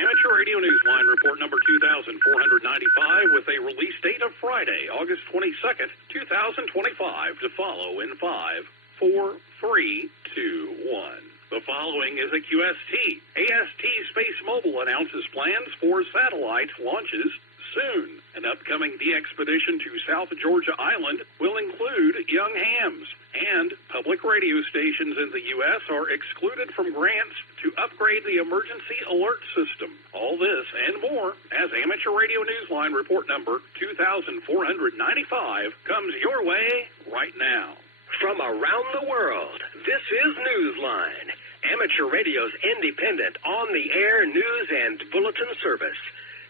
Amateur Radio Newsline report number 2495 with a release date of Friday, August 22nd, 2025 to follow in 5, 4, 3, 2, 1. The following is a QST. AST Space Mobile announces plans for satellite launches soon. An upcoming de-expedition to South Georgia Island will include young hams, and public radio stations in the U.S. are excluded from grants to upgrade the emergency alert system. All this and more as Amateur Radio Newsline report number 2495 comes your way right now. From around the world, this is Newsline, Amateur Radio's independent, on-the-air news and bulletin service.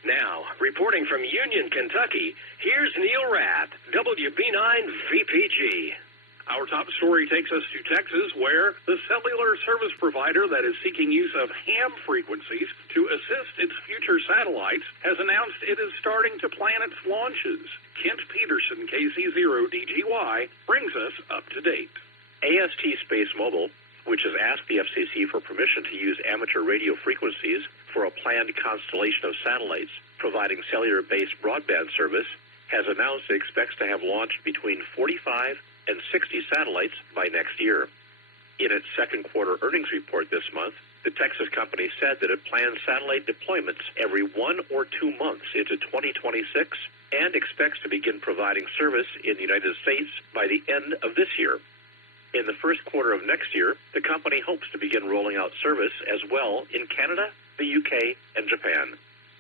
Now, reporting from Union, Kentucky, here's Neil Rapp, WB9VPG. Our top story takes us to Texas, where the cellular service provider that is seeking use of ham frequencies to assist its future satellites has announced it is starting to plan its launches. Kent Peterson, KC0DGY, brings us up to date. AST Space Mobile, which has asked the FCC for permission to use amateur radio frequencies for a planned constellation of satellites providing cellular-based broadband service, has announced it expects to have launched between 45 and 60 satellites by next year. In its second quarter earnings report this month, the Texas company said that it plans satellite deployments every 1 or 2 months into 2026 and expects to begin providing service in the United States by the end of this year. In the first quarter of next year, the company hopes to begin rolling out service as well in Canada, the UK, and Japan.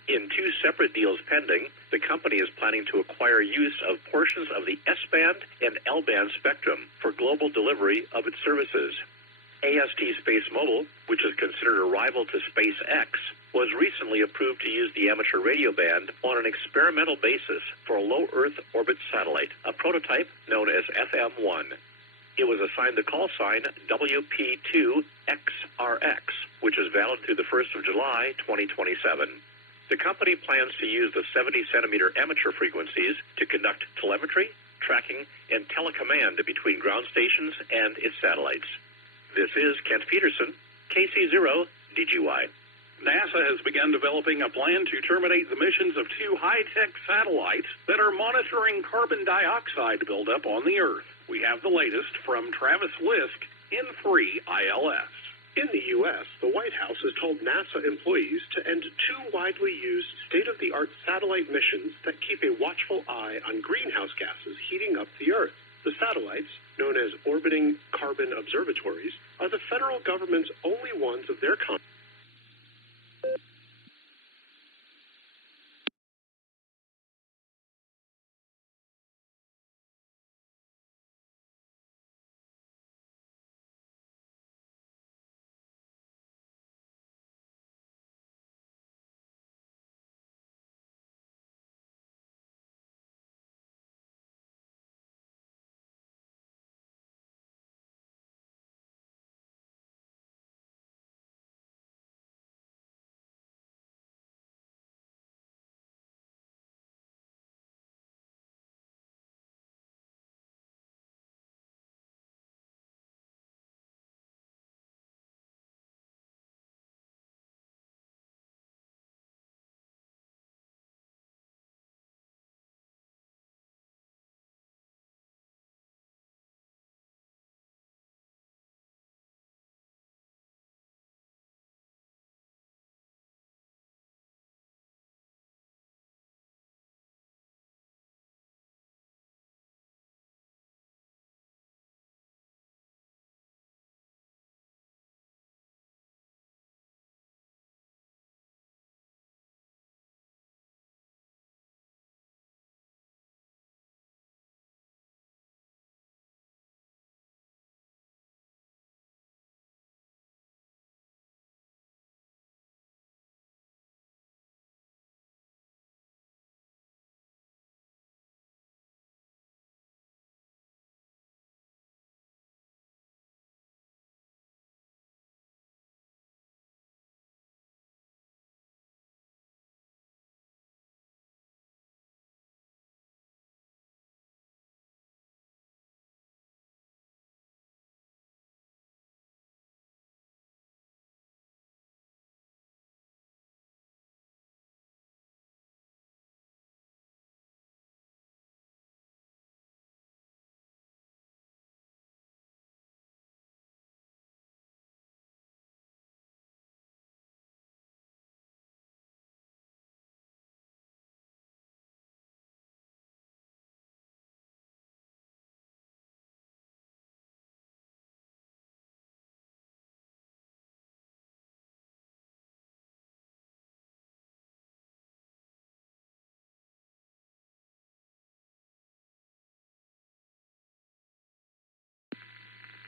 In 2 separate deals pending, the company is planning to acquire use of portions of the S-band and L-band spectrum for global delivery of its services. AST Space Mobile, which is considered a rival to SpaceX, was recently approved to use the amateur radio band on an experimental basis for a low Earth orbit satellite, a prototype known as FM1. It was assigned the call sign WP2XRX, which is valid through the 1st of July, 2027. The company plans to use the 70-centimeter amateur frequencies to conduct telemetry, tracking, and telecommand between ground stations and its satellites. This is Kent Peterson, KC0DGY. NASA has begun developing a plan to terminate the missions of 2 high-tech satellites that are monitoring carbon dioxide buildup on the Earth. We have the latest from Travis Lisk in 3 ILS. In the U.S., the White House has told NASA employees to end 2 widely used state-of-the-art satellite missions that keep a watchful eye on greenhouse gases heating up the Earth. The satellites, known as orbiting carbon observatories, are the federal government's only ones of their kind.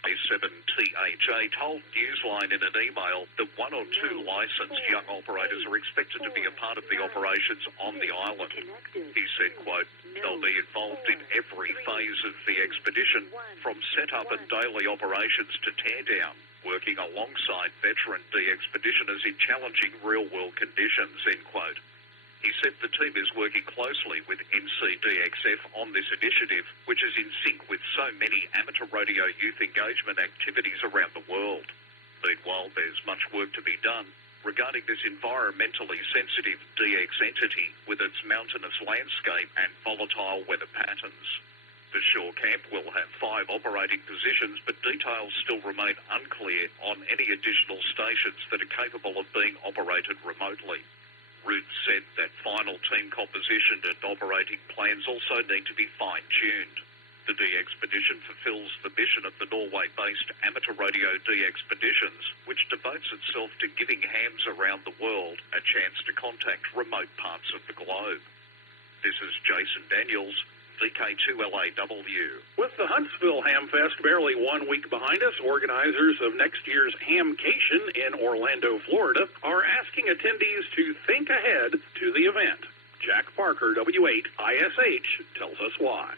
A7THA told Newsline in an email that one or two licensed young operators are expected to be a part of the operations on the island. He said, quote, they'll be involved in every phase of the expedition, from setup and daily operations to tear down, working alongside veteran de-expeditioners in challenging real-world conditions, end quote. He said the team is working closely with NCDXF on this initiative, which is in sync with so many amateur radio youth engagement activities around the world. Meanwhile, there's much work to be done regarding this environmentally sensitive DX entity with its mountainous landscape and volatile weather patterns. The shore camp will have 5 operating positions, but details still remain unclear on any additional stations that are capable of being operated remotely. Root said that final team composition and operating plans also need to be fine-tuned. The D-Expedition fulfills the mission of the Norway-based amateur radio D-Expeditions, which devotes itself to giving hams around the world a chance to contact remote parts of the globe. This is Jason Daniels, VK2LAW. With the Huntsville Hamfest barely 1 week behind us, organizers of next year's Hamcation in Orlando, Florida, are asking attendees to think ahead to the event. Jack Parker, W8ISH, tells us why.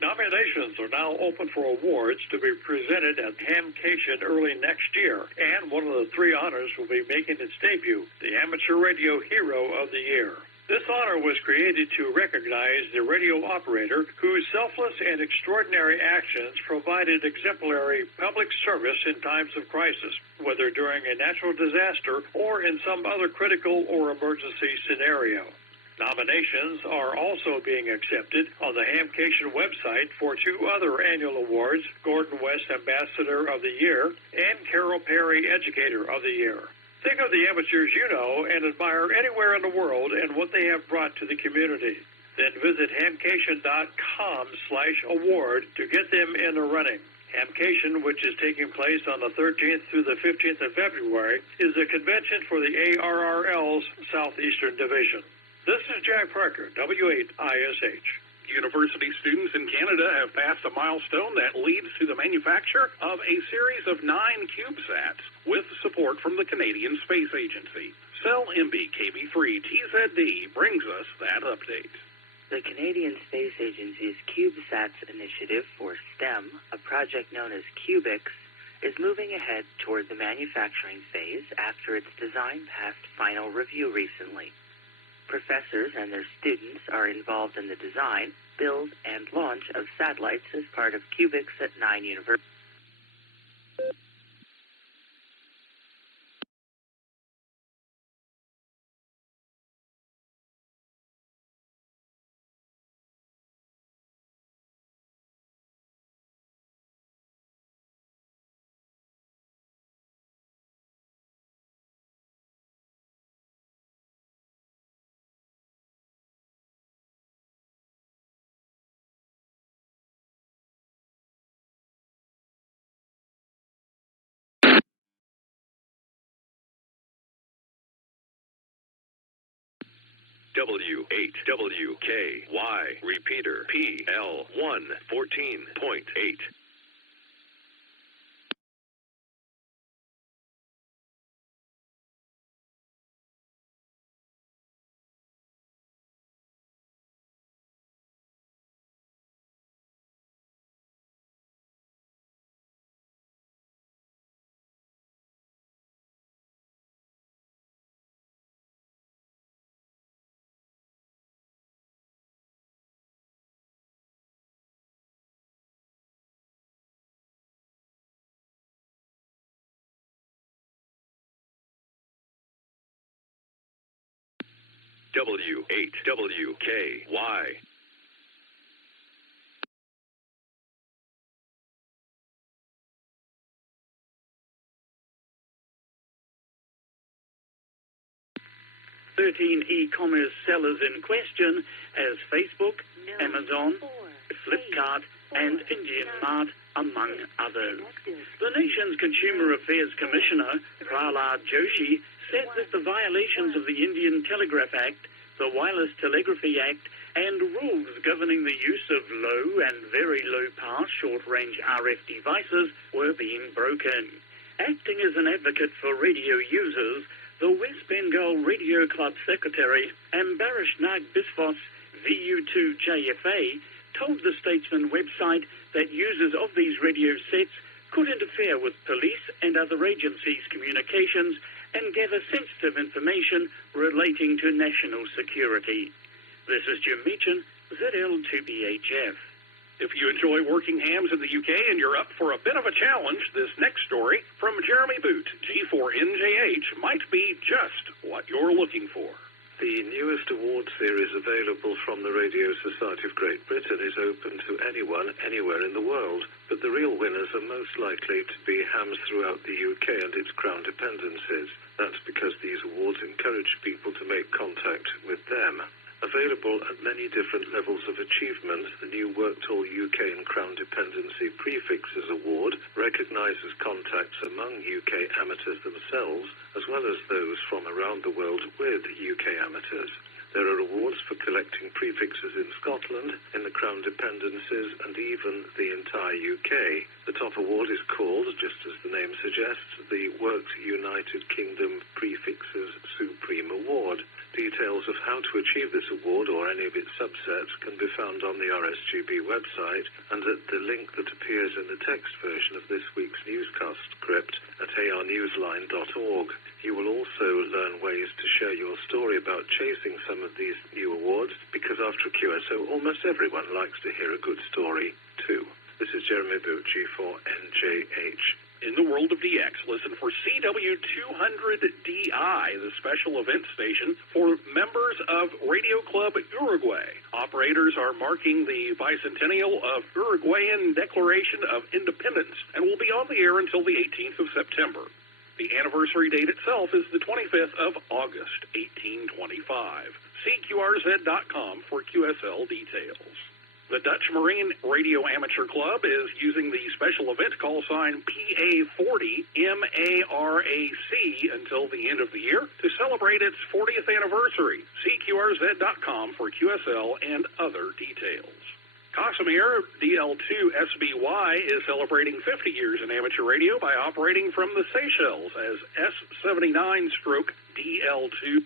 Nominations are now open for awards to be presented at Hamcation early next year, and one of the 3 honors will be making its debut, the Amateur Radio Hero of the Year. This honor was created to recognize the radio operator whose selfless and extraordinary actions provided exemplary public service in times of crisis, whether during a natural disaster or in some other critical or emergency scenario. Nominations are also being accepted on the Hamcation website for 2 other annual awards, Gordon West Ambassador of the Year and Carol Perry Educator of the Year. Think of the amateurs you know and admire anywhere in the world and what they have brought to the community. Then visit hamcation.com/award to get them in the running. Hamcation, which is taking place on the 13th through the 15th of February, is a convention for the ARRL's Southeastern Division. This is Jack Parker, W8ISH. University students in Canada have passed a milestone that leads to the manufacture of a series of 9 CubeSats with support from the Canadian Space Agency. Cell MB KB3TZD brings us that update. The Canadian Space Agency's CubeSats initiative for STEM, a project known as Cubics, is moving ahead toward the manufacturing phase after its design passed final review recently. Professors and their students are involved in the design, build, and launch of satellites as part of Cubics at 9 universities. W8WKY, repeater, PL1 14.8. W8WKY. E-commerce sellers in question as Facebook, Amazon, Flipkart, and Indian Mart, among others. The nation's Consumer Affairs Commissioner, Prahlad Joshi, said that the violations of the Indian Telegraph Act, the Wireless Telegraphy Act, and rules governing the use of low and very low-power short-range RF devices were being broken. Acting as an advocate for radio users, the West Bengal Radio Club Secretary, Ambarish Nag Biswas, VU2JFA, told the Statesman website that users of these radio sets could interfere with police and other agencies' communications and gather sensitive information relating to national security. This is Jim Meachin, ZL2BHF. If you enjoy working hams in the UK and you're up for a bit of a challenge, this next story from Jeremy Boot, G4NJH, might be just what you're looking for. The newest award series available from the Radio Society of Great Britain is open to anyone, anywhere in the world, but the real winners are most likely to be hams throughout the UK and its crown dependencies. That's because these awards encourage people to make contact with them. Available at many different levels of achievement, the new Worktool UK and Crown Dependency Prefixes Award recognises contacts among UK amateurs themselves, as well as those from around the world with UK amateurs. There are awards for collecting prefixes in Scotland, in the Crown Dependencies, and even the entire UK. The top award is called, just as the name suggests, the Worked United Kingdom Prefixes Supreme Award. Details of how to achieve this award or any of its subsets can be found on the RSGB website and at the link that appears in the text version of this week's newscast script at arnewsline.org. You will also learn ways to share your story about chasing some of these new awards, because after a QSO, almost everyone likes to hear a good story too. This is Jeremy Boot, G4NJH. In the world of DX, listen for CW200DI, the special event station for members of Radio Club Uruguay. Operators are marking the bicentennial of Uruguayan Declaration of Independence and will be on the air until the 18th of September. The anniversary date itself is the 25th of August, 1825. See QRZ.com for QSL details. The Dutch Marine Radio Amateur Club is using the special event call sign PA40MARAC until the end of the year to celebrate its 40th anniversary. See QRZ.com for QSL and other details. Casimir DL2SBY is celebrating 50 years in amateur radio by operating from the Seychelles as S79-DL2.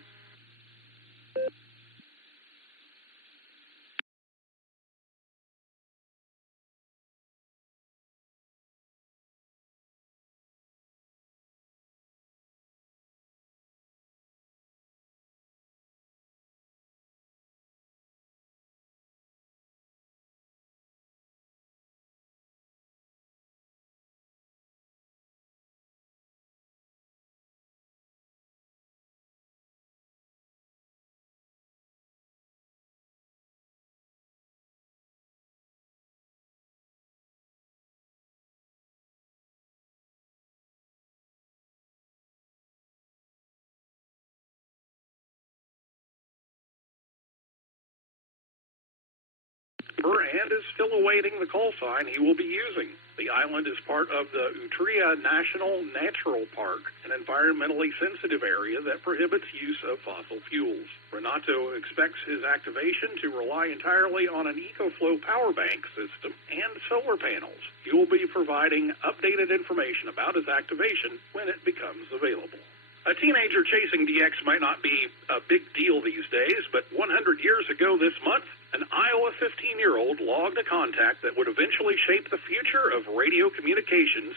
And is still awaiting the call sign he will be using. The island is part of the Utria National Natural Park, an environmentally sensitive area that prohibits use of fossil fuels. Renato expects his activation to rely entirely on an EcoFlow power bank system and solar panels. He will be providing updated information about his activation when it becomes available. A teenager chasing DX might not be a big deal these days, but 100 years ago this month, an Iowa 15-year-old logged a contact that would eventually shape the future of radio communications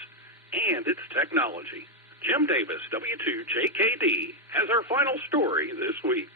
and its technology. Jim Davis, W2JKD, has our final story this week.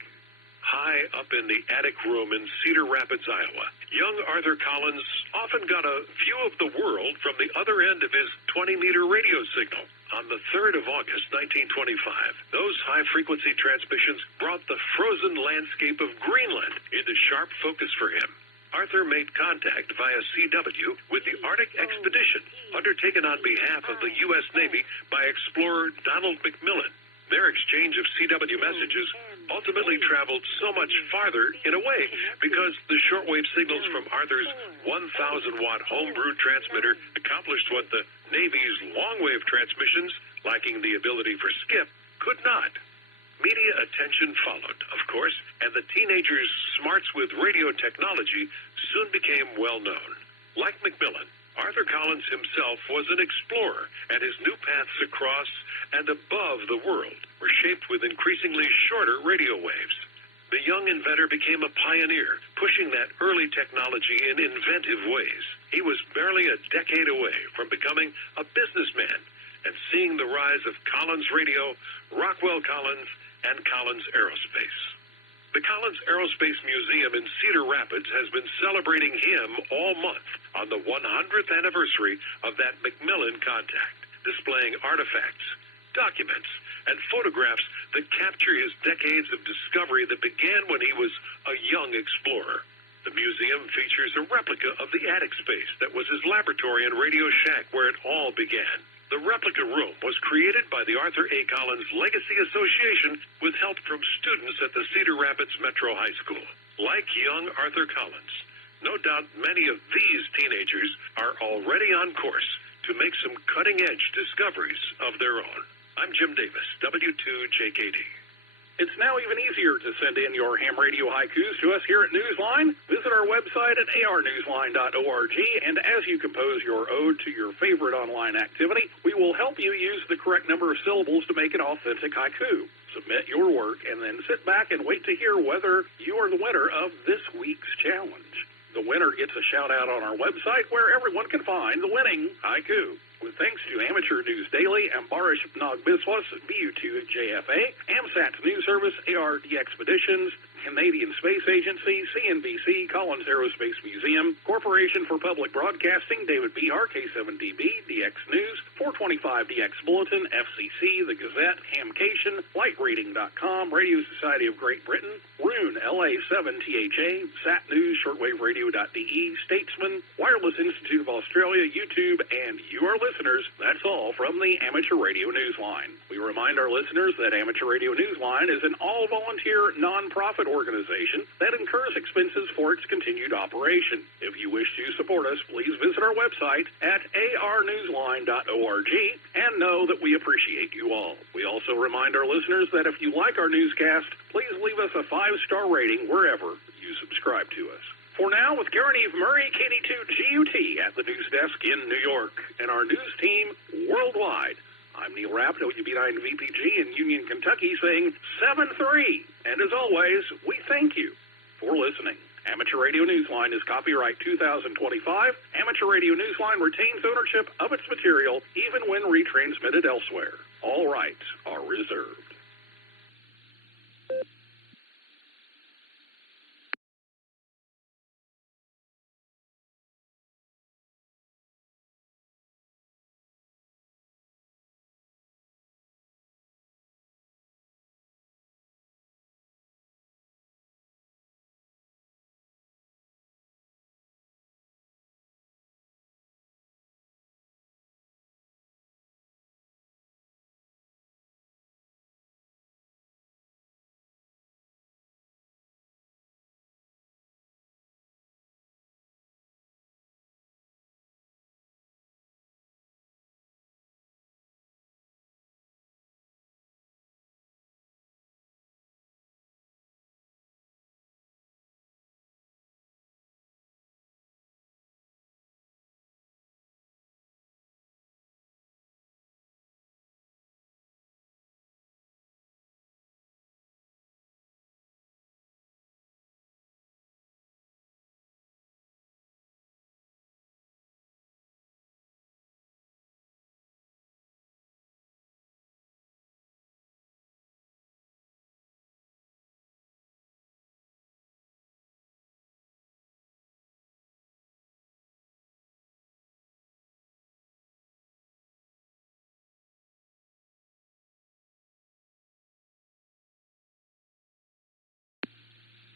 High up in the attic room in Cedar Rapids, Iowa, young Arthur Collins often got a view of the world from the other end of his 20-meter radio signal. On the 3rd of August, 1925, those high-frequency transmissions brought the frozen landscape of Greenland into sharp focus for him. Arthur made contact via CW with the Arctic Expedition, undertaken on behalf of the U.S. Navy by explorer Donald McMillan. Their exchange of CW messages ultimately traveled so much farther, in a way, because the shortwave signals from Arthur's 1,000-watt homebrew transmitter accomplished what the Navy's long-wave transmissions, lacking the ability for skip, could not. Media attention followed, of course, and the teenagers' smarts with radio technology soon became well known. Like Macmillan, Arthur Collins himself was an explorer, and his new paths across and above the world were shaped with increasingly shorter radio waves. The young inventor became a pioneer, pushing that early technology in inventive ways. He was barely a decade away from becoming a businessman and seeing the rise of Collins Radio, Rockwell Collins, and Collins Aerospace. The Collins Aerospace Museum in Cedar Rapids has been celebrating him all month on the 100th anniversary of that Macmillan contact, displaying artifacts, documents, and photographs that capture his decades of discovery that began when he was a young explorer. The museum features a replica of the attic space that was his laboratory and radio shack where it all began. The replica room was created by the Arthur A. Collins Legacy Association with help from students at the Cedar Rapids Metro High School. Like young Arthur Collins, no doubt many of these teenagers are already on course to make some cutting-edge discoveries of their own. I'm Jim Davis, W2JKD. It's now even easier to send in your ham radio haikus to us here at Newsline. Visit our website at arnewsline.org, and as you compose your ode to your favorite online activity, we will help you use the correct number of syllables to make an authentic haiku. Submit your work, and then sit back and wait to hear whether you are the winner of this week's challenge. The winner gets a shout-out on our website where everyone can find the winning haiku. With thanks to Amateur News Daily, Ambarish Nagbiswas, BU2JFA, AMSAT's News Service, ARD Expeditions, Canadian Space Agency, CNBC, Collins Aerospace Museum, Corporation for Public Broadcasting, David Behar, K7DB, DX News, 425DX Bulletin, FCC, The Gazette, Hamcation, LightReading.com, Radio Society of Great Britain, Rune, LA7THA, Sat News, ShortwaveRadio.de, Statesman, Wireless Institute of Australia, YouTube, and you, our listeners. That's all from the Amateur Radio Newsline. We remind our listeners that Amateur Radio Newsline is an all-volunteer, non-profit organization that incurs expenses for its continued operation. If you wish to support us, please visit our website at arnewsline.org and know that we appreciate you all. We also remind our listeners that if you like our newscast, please leave us a 5-star rating wherever you subscribe to us. For now, with Karen Eve Murray, KD2GUT at the news desk in New York, and our news team worldwide, I'm Neil Rapp, WB9VPG in Union, Kentucky, saying 7-3. And as always, we thank you for listening. Amateur Radio Newsline is copyright 2025. Amateur Radio Newsline retains ownership of its material even when retransmitted elsewhere. All rights are reserved.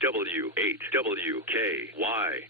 W8WKY.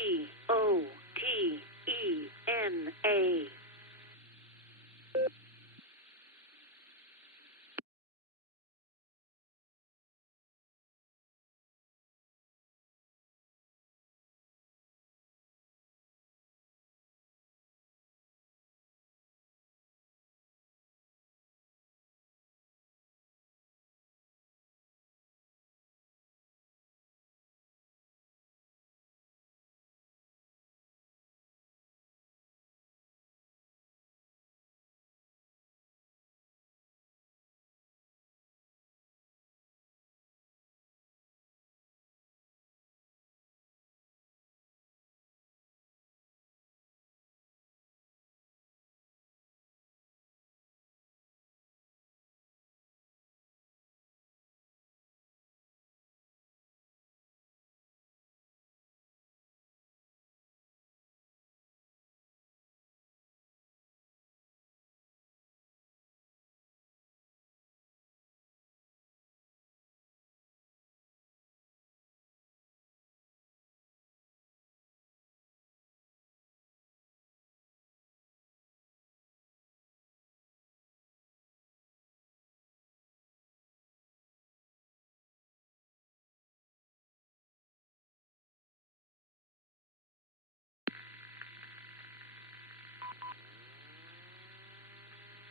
P-O-T-E-N-A.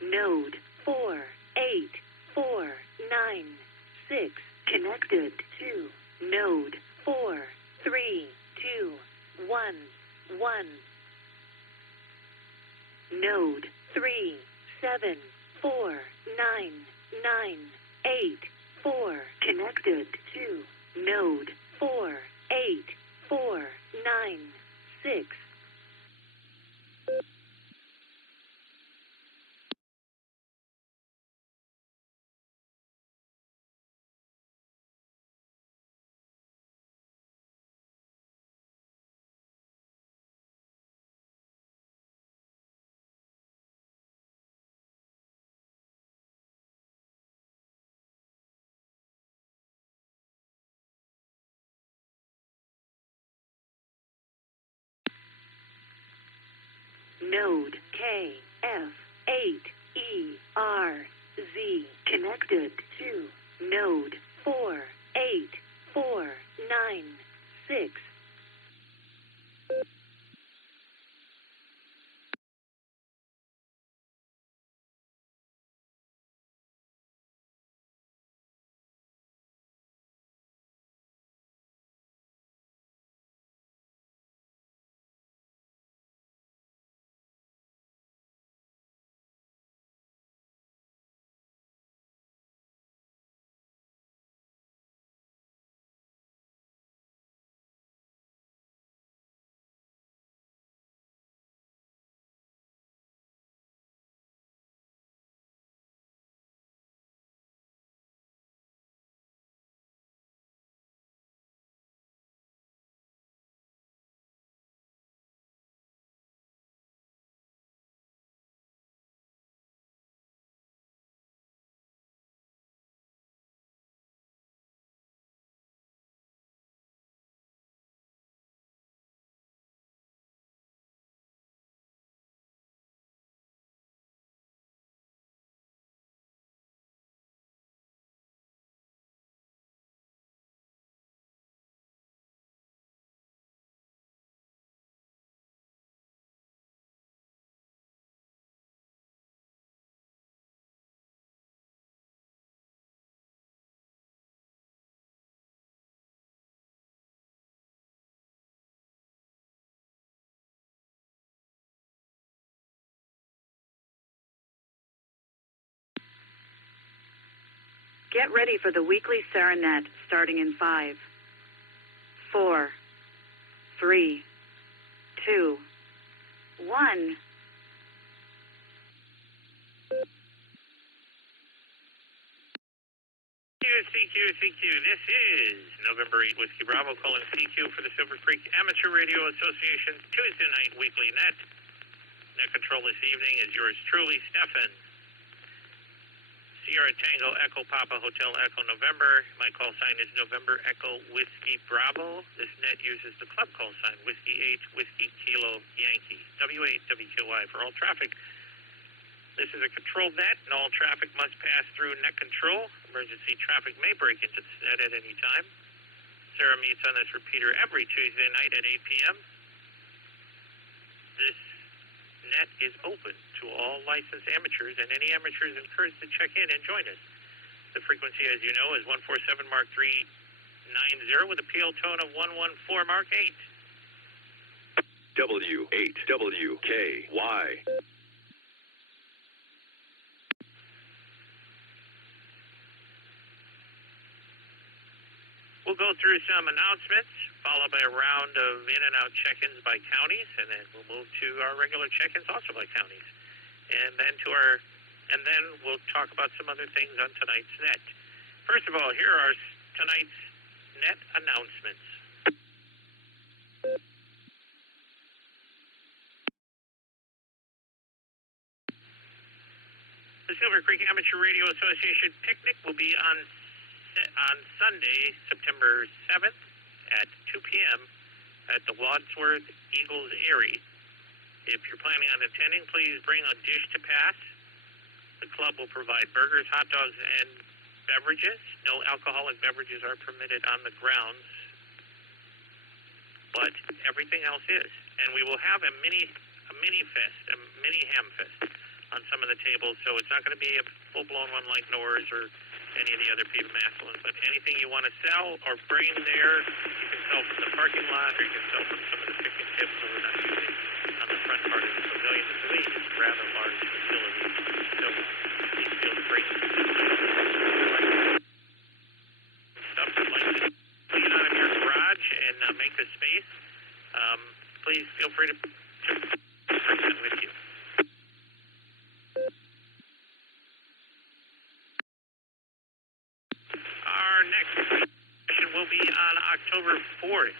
Node 48496 connected to Node 43211. Node 374998 connected to Node 48496. Node KF8ERZ connected to Node 48496. Get ready for the weekly Serenet starting in 5, 4, 3, 2, 1. CQ. This is November 8 Whiskey Bravo calling CQ for the Silvercreek Amateur Radio Association Tuesday night weekly net. Net control this evening is yours truly, Stefan. Sierra Tango Echo Papa Hotel Echo November. My call sign is November Echo Whiskey Bravo. This net uses the club call sign Whiskey 8 Whiskey Kilo Yankee. W8 WQY for all traffic. This is a controlled net, and all traffic must pass through net control. Emergency traffic may break into this net at any time. Sarah meets on this repeater every Tuesday night at 8 p.m. This net is open to all licensed amateurs, and any amateurs encouraged to check in and join us. The frequency, as you know, is 147 Mark 390 with a PL tone of 114 Mark 8. W8WKY. We'll go through some announcements, followed by a round of in and out check-ins by counties, and then we'll move to our regular check-ins also by counties. And then we'll talk about some other things on tonight's net. First of all, here are tonight's net announcements. The Silvercreek Amateur Radio Association picnic will be on Sunday, September 7th at 2 p.m. at the Wadsworth Eagles Eyrie. If you're planning on attending, please bring a dish to pass. The club will provide burgers, hot dogs, and beverages. No alcoholic beverages are permitted on the grounds, but everything else is. And we will have a mini ham fest on some of the tables, so it's not going to be a full-blown one like Nor's or any of the other P.V. Massillon, but anything you want to sell or bring there, you can sell from the parking lot, or you can sell from some of the picnic tips that we're not using on the front part of the pavilion. The pavilion is a rather large facility, so please feel free to stuff you'd like to clean out of your garage and make the space. Please feel free to bring that with you. Our next session will be on October 4th.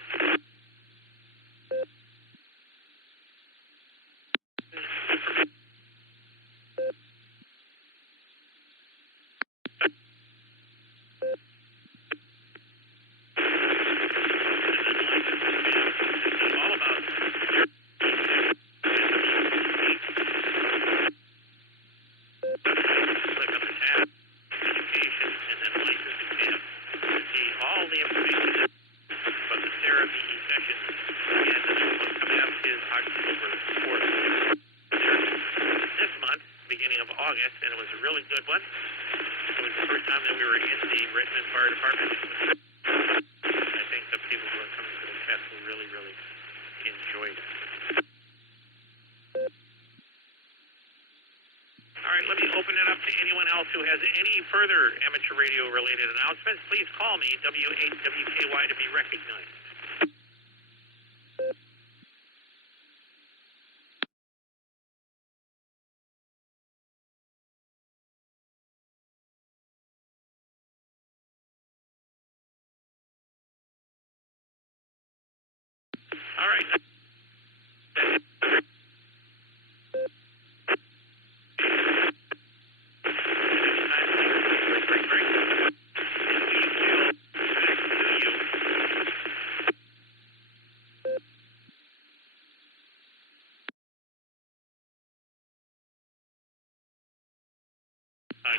All about click on the tab, education, and then license exam. See all the information about the Sarah BE session. And the next one coming up is October 4th. This month, beginning of August, and it was a really good one. It was the first time that we were in the Richmond Fire Department. I think the people who are coming to the test will really, really enjoy it. All right, let me open it up to anyone else who has any further amateur radio-related announcements. Please call me, W8WKY, to be recognized. All right.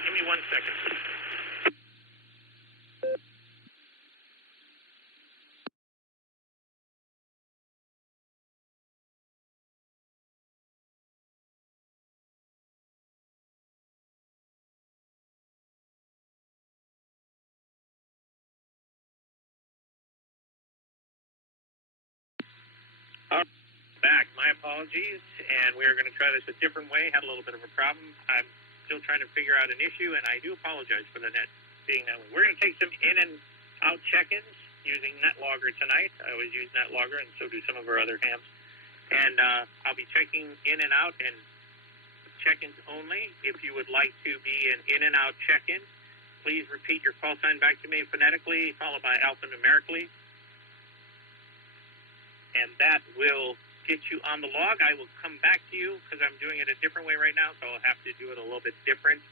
Give me 1 second. Back. My apologies, and we are going to try this a different way. Had a little bit of a problem. I'm still trying to figure out an issue, and I do apologize for the net being that way. We're going to take some in and out check-ins using NetLogger tonight. I always use NetLogger, and so do some of our other hams. And I'll be checking in and out and check-ins only. If you would like to be an in and out check-in, please repeat your call sign back to me phonetically, followed by alphanumerically. And that will get you on the log. I will come back to you because I'm doing it a different way right now, so I'll have to do it a little bit different.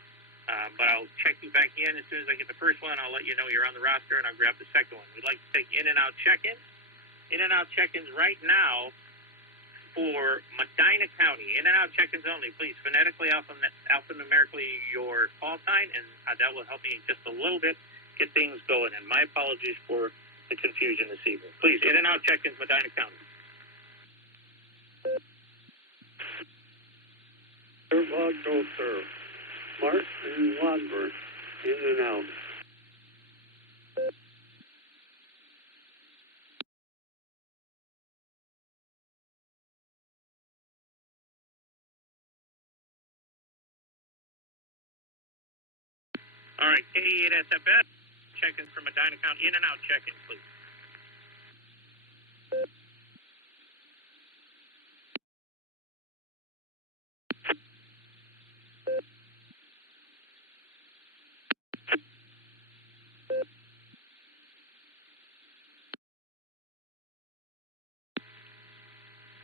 But I'll check you back in as soon as I get the first one. I'll let you know you're on the roster, and I'll grab the second one. We'd like to take in and out check-ins. In and out check-ins right now for Medina County. In and out check-ins only. Please phonetically, alphanumerically your call sign, and that will help me just a little bit get things going. And my apologies for the confusion this evening. Please, in and out check-ins, Medina County. Go serve. Mark and Wadburn, in and out. All right, K8SFS, check-ins from Medina County. In and out check-ins, please.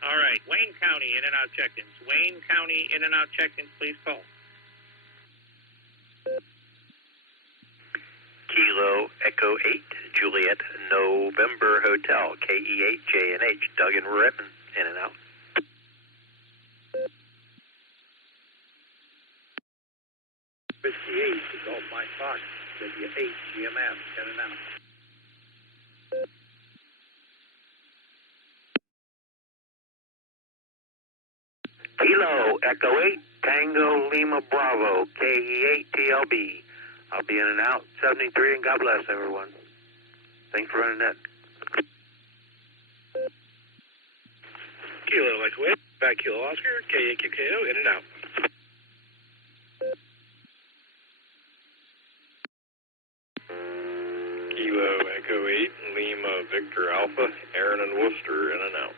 All right, Wayne County, in and out check-ins. Wayne County, in and out check-ins, please call. Kilo Echo 8, Juliet November Hotel, KE8 JNH, Doug and Redmond, in and out. Golf Mike Fox, W8 GMS, in and out. Kilo Echo 8, Tango Lima Bravo, KE8 TLB. I'll be in and out, 73, and God bless everyone. Thanks for running that. Kilo Echo 8, back Kilo Oscar, KAQKO, in and out. Kilo Echo 8, Lima Victor Alpha, Aaron and Worcester, in and out.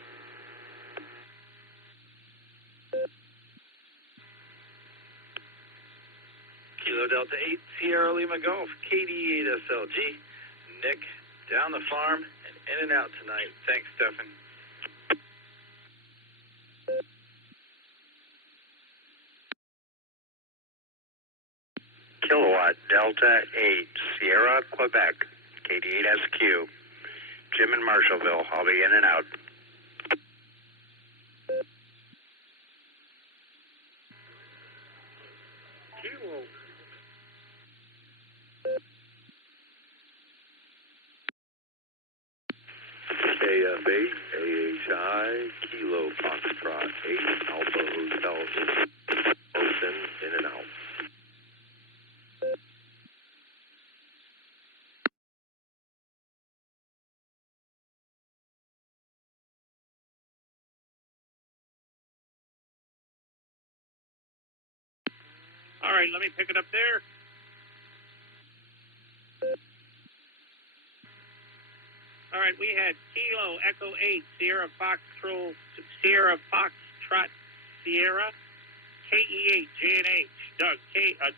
Kilo Delta 8, Sierra Lima Golf, KD8 SLG, Nick, down the farm and in and out tonight. Thanks, Stephen. Kilowatt Delta 8, Sierra, Quebec, KD8SQ. Jim in Marshallville, I'll be in and out. Kilo. KF8, AHI, Kilo Foxtrot 8, Alpha Hotel, Ocean, in and out. All right, let me pick it up there. All right, we had Kilo Echo 8, Sierra Foxtrot Sierra, KE8 JNH, Doug,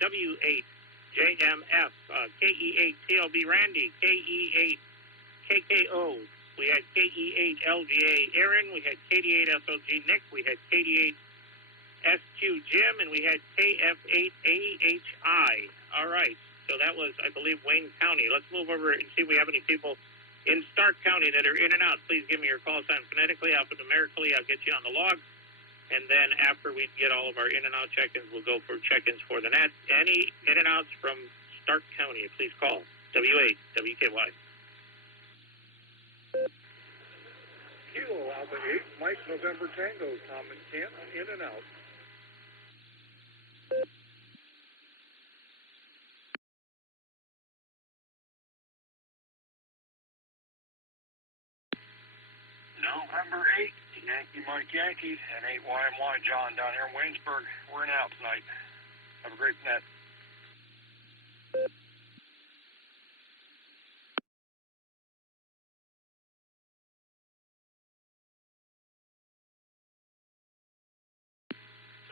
W8 JMF, KE8 TLB Randy, KE8 KKO. We had KE8 LGA Aaron, we had KD8 SLG Nick, we had KD8 SQ Jim, and we had KF8 AHI. All right, so that was, I believe, Wayne County. Let's move over and see if we have any people in Stark County that are in and out. Please give me your call sign phonetically, alphanumerically. I'll get you on the log. And then after we get all of our in and out check-ins, we'll go for check-ins for the net. Any in and outs from Stark County, please call. W8, WKY. Kilo Alpha 8, Mike November Tango, Tom and Kent, in and out. November 8, Yankee Mike Yankee, and 8YMY John down here in Waynesburg. We're in out tonight. Have a great net.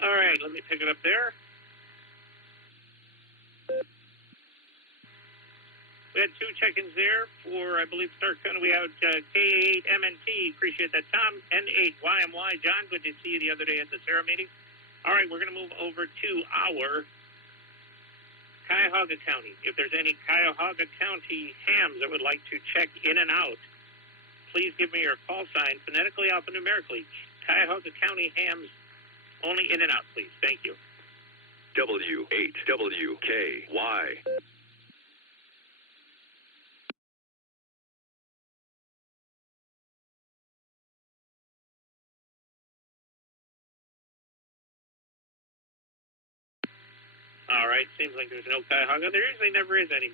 All right, let me pick it up there. We had two check-ins there for, I believe, Stark County. We have K8 MNT. Appreciate that, Tom. N8 YMY. John, good to see you the other day at the Sarah meeting. All right, we're going to move over to our Cuyahoga County. If there's any Cuyahoga County hams that would like to check in and out, please give me your call sign, phonetically, alphanumerically. Cuyahoga County hams only in and out, please. Thank you. W8WKY. All right, seems like there's no Cuyahoga. There usually never is any.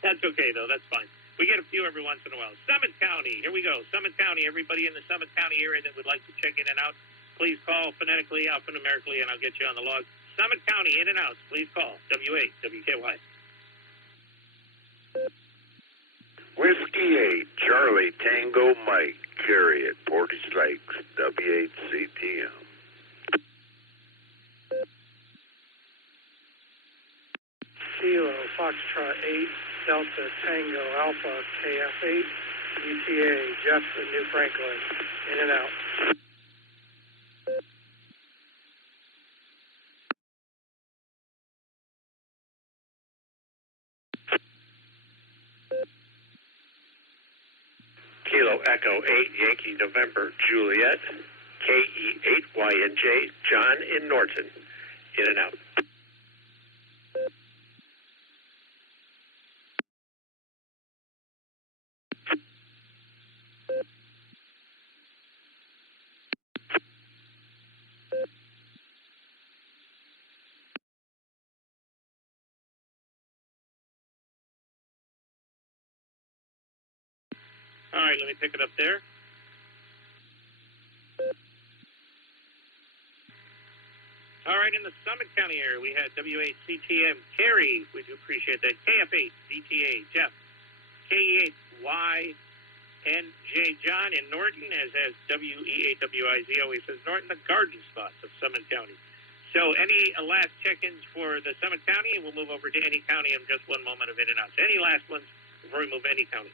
That's okay, though. That's fine. We get a few every once in a while. Summit County, here we go. Summit County, everybody in the Summit County area that would like to check in and out, please call phonetically, alphanumerically, and I'll get you on the log. Summit County, in and out, please call. W8WKY. Whiskey 8, Charlie Tango Mike, Carry at Portage Lakes, W8CTM. Kilo Foxtrot 8, Delta Tango Alpha KF8, UTA, Jefferson, New Franklin, in and out. Kilo Echo 8, Yankee November Juliet, KE8YNJ, John in Norton, in and out. All right, let me pick it up there. All right, in the Summit County area, we had W8CTM, Carrie, we do appreciate that, KF8, DTA, Jeff, KE8YNJ, John in Norton, as WE8WIZ always says, Norton, the garden spots of Summit County. So any last check-ins for the Summit County, and we'll move over to any county in just one moment of in and out. So any last ones before we move any county?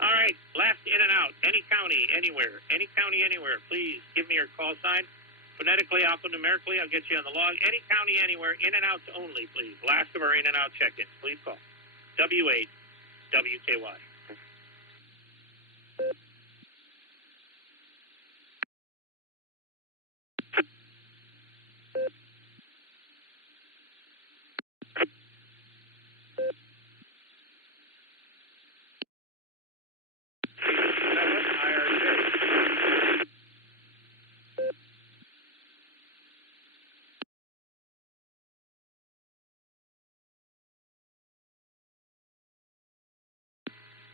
All right, last in and out, any county, anywhere, please give me your call sign. Phonetically, alphanumerically, I'll get you on the log. Any county, anywhere, in and outs only, please. Last of our in and out check-ins, please call. W8WKY.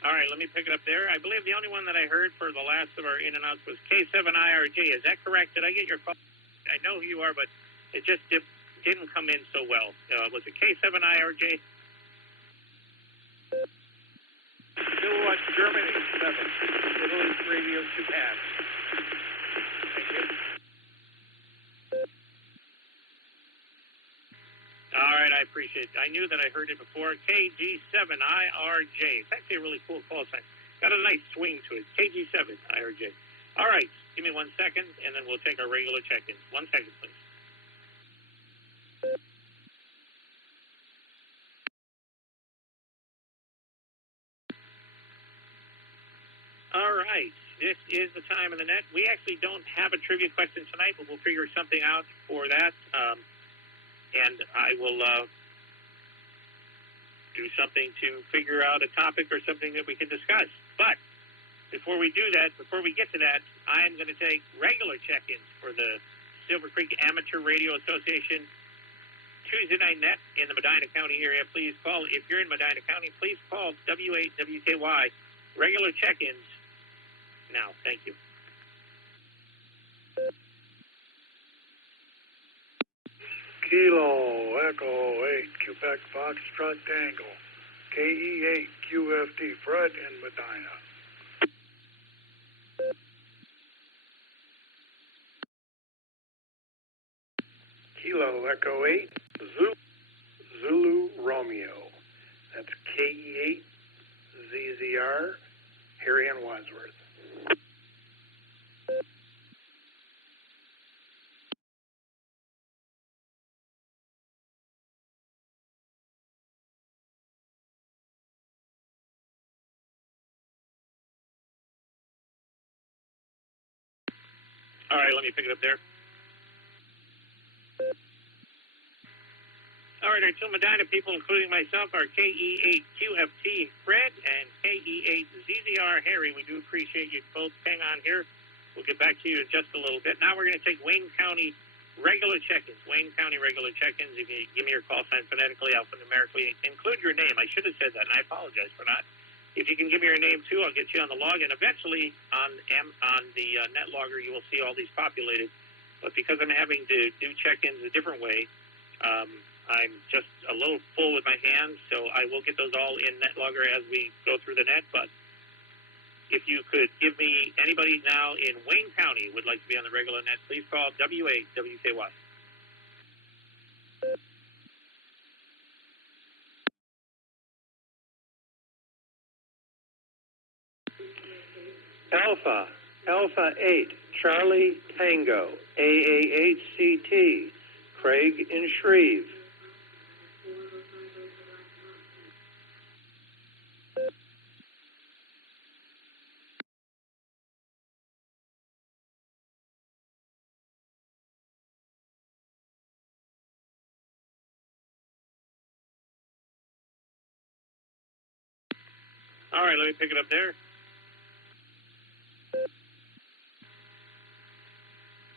All right, let me pick it up there. I believe the only one that I heard for the last of our in and outs was K7IRJ. Is that correct? Did I get your call? I know who you are, but it just didn't come in so well. Was it K7IRJ? Kilowatt Germany 7, Italy Radio Japan. Thank you. All right, I appreciate it. I knew that I heard it before. KG7IRJ. It's actually a really cool call sign. Got a nice swing to it. KG7IRJ. All right, give me 1 second, and then we'll take our regular check-ins. 1 second, please. All right, this is the time of the net. We actually don't have a trivia question tonight, but we'll figure something out for that. And I will do something to figure out a topic or something that we can discuss. But before we do that, before we get to that, I'm going to take regular check-ins for the Silvercreek Amateur Radio Association Tuesday Night Net in the Medina County area. Please call. If you're in Medina County, please call W8WKY. Regular check-ins now. Thank you. Kilo Echo 8, Quebec Foxtrot Tango, KE8 QFD, Fred in Medina. Kilo Echo 8, Zulu Romeo. That's KE8 ZZR, Harry and Wadsworth. All right, let me pick it up there. All right, our two Medina people, including myself, are KE8QFT Fred and KE8ZZR Harry. We do appreciate you both. Hang on here. We'll get back to you in just a little bit. Now we're going to take Wayne County regular check-ins. Wayne County regular check-ins. If you give me your call sign phonetically, alphanumerically, include your name. I should have said that, and I apologize for not. If you can give me your name, too, I'll get you on the log. And eventually, on the net logger, you will see all these populated. But because I'm having to do check-ins a different way, I'm just a little full with my hands, so I will get those all in NetLogger as we go through the net. But if you could give me anybody now in Wayne County would like to be on the regular net, please call WA-WKY. Alpha 8, Charlie Tango, AAHCT, Craig in Shreve. All right, let me pick it up there.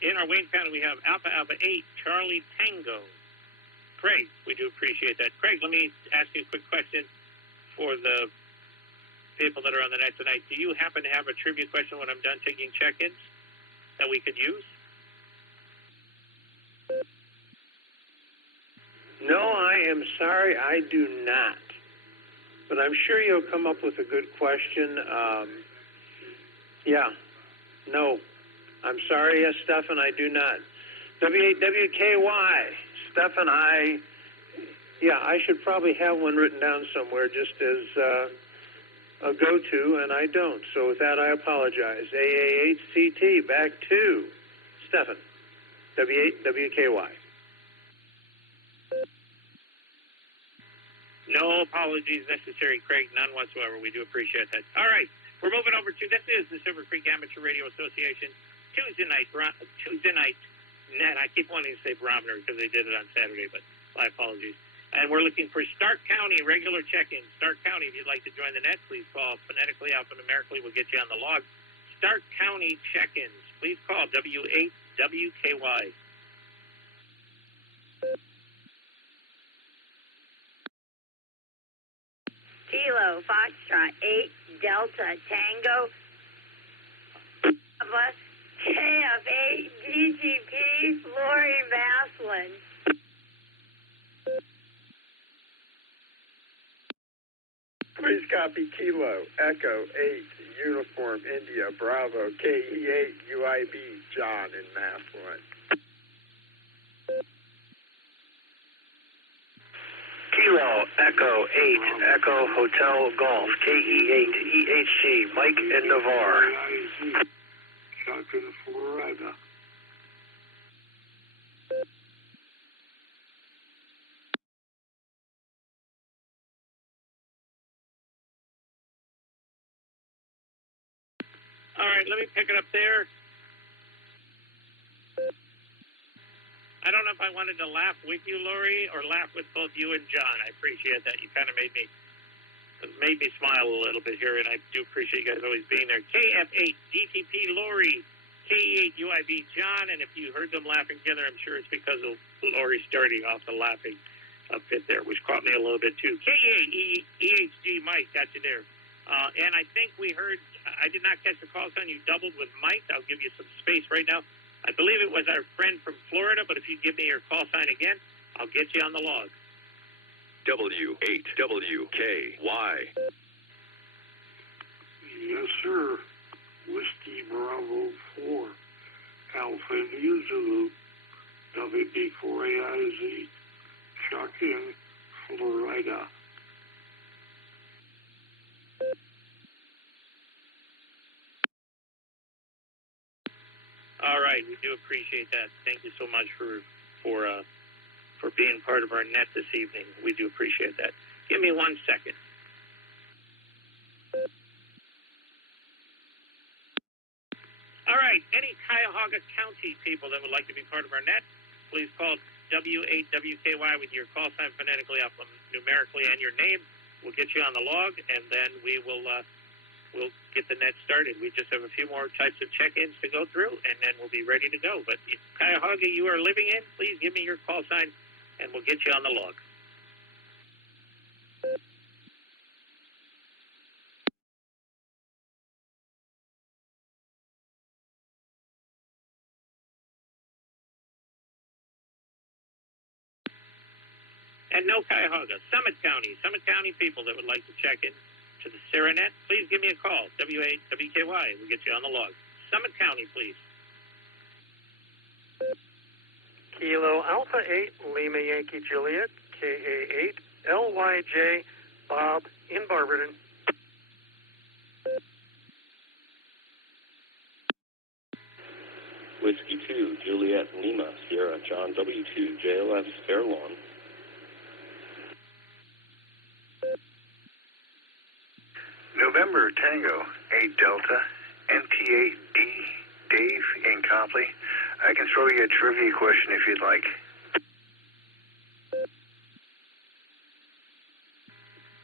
In our Wayne County, we have Alpha 8, Charlie Tango. Craig, we do appreciate that. Craig, let me ask you a quick question for the people that are on the net tonight. Do you happen to have a trivia question when I'm done taking check-ins that we could use? No, I am sorry, I do not. But I'm sure you'll come up with a good question. No. I'm sorry, yes, Stefan, I do not. W8WKY, Stefan, I should probably have one written down somewhere just as a go-to, and I don't. So with that, I apologize. AAHCT, back to Stefan, W8WKY. No apologies necessary, Craig, none whatsoever. We do appreciate that. All right, we're moving over to, this is the Silvercreek Amateur Radio Association Tuesday night net. I keep wanting to say barometer because they did it on Saturday, but my apologies. And we're looking for Stark County regular check-ins. Stark County, if you'd like to join the net, please call phonetically, alphanumerically. We'll get you on the log. Stark County check-ins. Please call W8WKY. Kilo Foxtrot 8 Delta Tango Bus KF8 DGP Lori Maslin. Please copy Kilo Echo 8 Uniform India Bravo KE8 UIB John in Maslin. Kilo Echo 8 Echo Hotel Golf KE8 EHG Mike and Navarre. Shotgun for arrival. All right, let me pick it up there. I don't know if I wanted to laugh with you, Lori, or laugh with both you and John. I appreciate that. You kind of made me smile a little bit here, and I do appreciate you guys always being there. KF8 DTP Lori, KE8 UIB John, and if you heard them laughing together, I'm sure it's because of Lori starting off the laughing a bit there, which caught me a little bit too. KE8 EHG Mike, got you there. And I think we heard, I did not catch the call sign. You doubled with Mike. I'll give you some space right now. I believe it was our friend from Florida, but if you give me your call sign again, I'll get you on the log. W8WKY. Yes, sir. Whiskey Bravo 4. Alpha India Zulu. WB4AIZ. Shock in Florida. All right, we do appreciate that. Thank you so much for being part of our net this evening. We do appreciate that. Give me 1 second. All right, any Cuyahoga County people that would like to be part of our net, please call W8WKY with your call sign phonetically numerically and your name. We'll get you on the log, and then we'll get the net started. We just have a few more types of check-ins to go through, and then we'll be ready to go. But if Cuyahoga you are living in, please give me your call sign, and we'll get you on the log. And no Cuyahoga, Summit County people that would like to check in to the Serenet, please give me a call, W8WKY. We'll get you on the log. Summit County, please. Kilo Alpha 8, Lima Yankee Juliet, KA8, LYJ, Bob in Barberton. Whiskey 2, Juliet Lima, Sierra John W2, JLF Spare Lawn. November Tango 8 Delta NT8D Dave in Copley. I can throw you a trivia question if you'd like.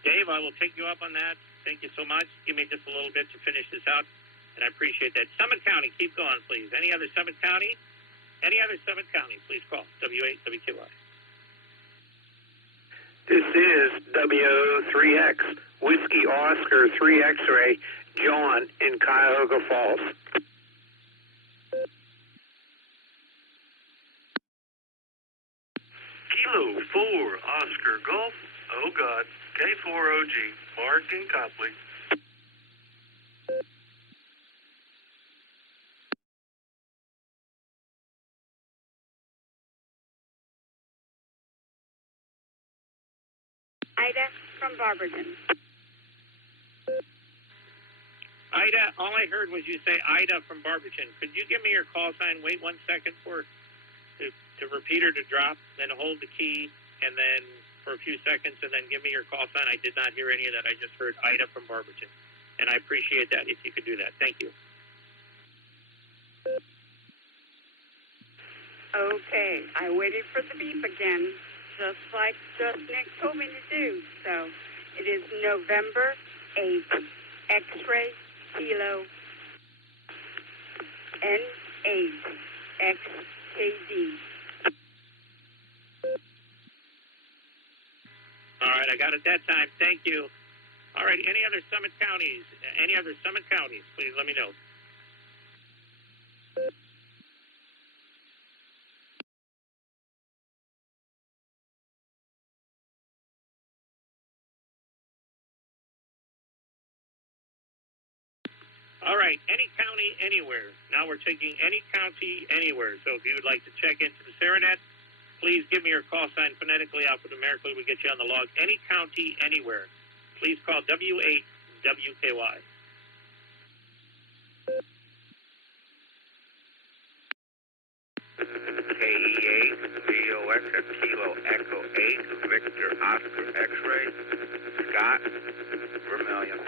Dave, I will take you up on that. Thank you so much. Give me just a little bit to finish this out, and I appreciate that. Summit County, keep going, please. Any other Summit County? Any other Summit County, please call. W8WKY. This is WO3X, Whiskey Oscar 3 X-Ray, John in Cuyahoga Falls. Kilo 4, Oscar Golf, oh God, K4OG, Mark in Copley. Ida from Barberton. Ida, all I heard was you say Ida from Barberton. Could you give me your call sign? Wait 1 second to repeat or to drop, then hold the key, and then for a few seconds, and then give me your call sign. I did not hear any of that. I just heard Ida from Barberton, and I appreciate that if you could do that. Thank you. Okay, I waited for the beep again, just like Nick told me to do. So it is November 8th, X-ray, Kilo, N8, XKD. All right, I got it that time. Thank you. All right, any other Summit Counties? Any other Summit Counties? Please let me know. All right, any county, anywhere. Now we're taking any county, anywhere. So if you would like to check into the Serenet, please give me your call sign phonetically, alphanumerically. We'll get you on the log. Any county, anywhere. Please call W8WKY. KE8, VOX at Kilo Echo 8, Victor Oscar X-Ray, Scott, Vermilion.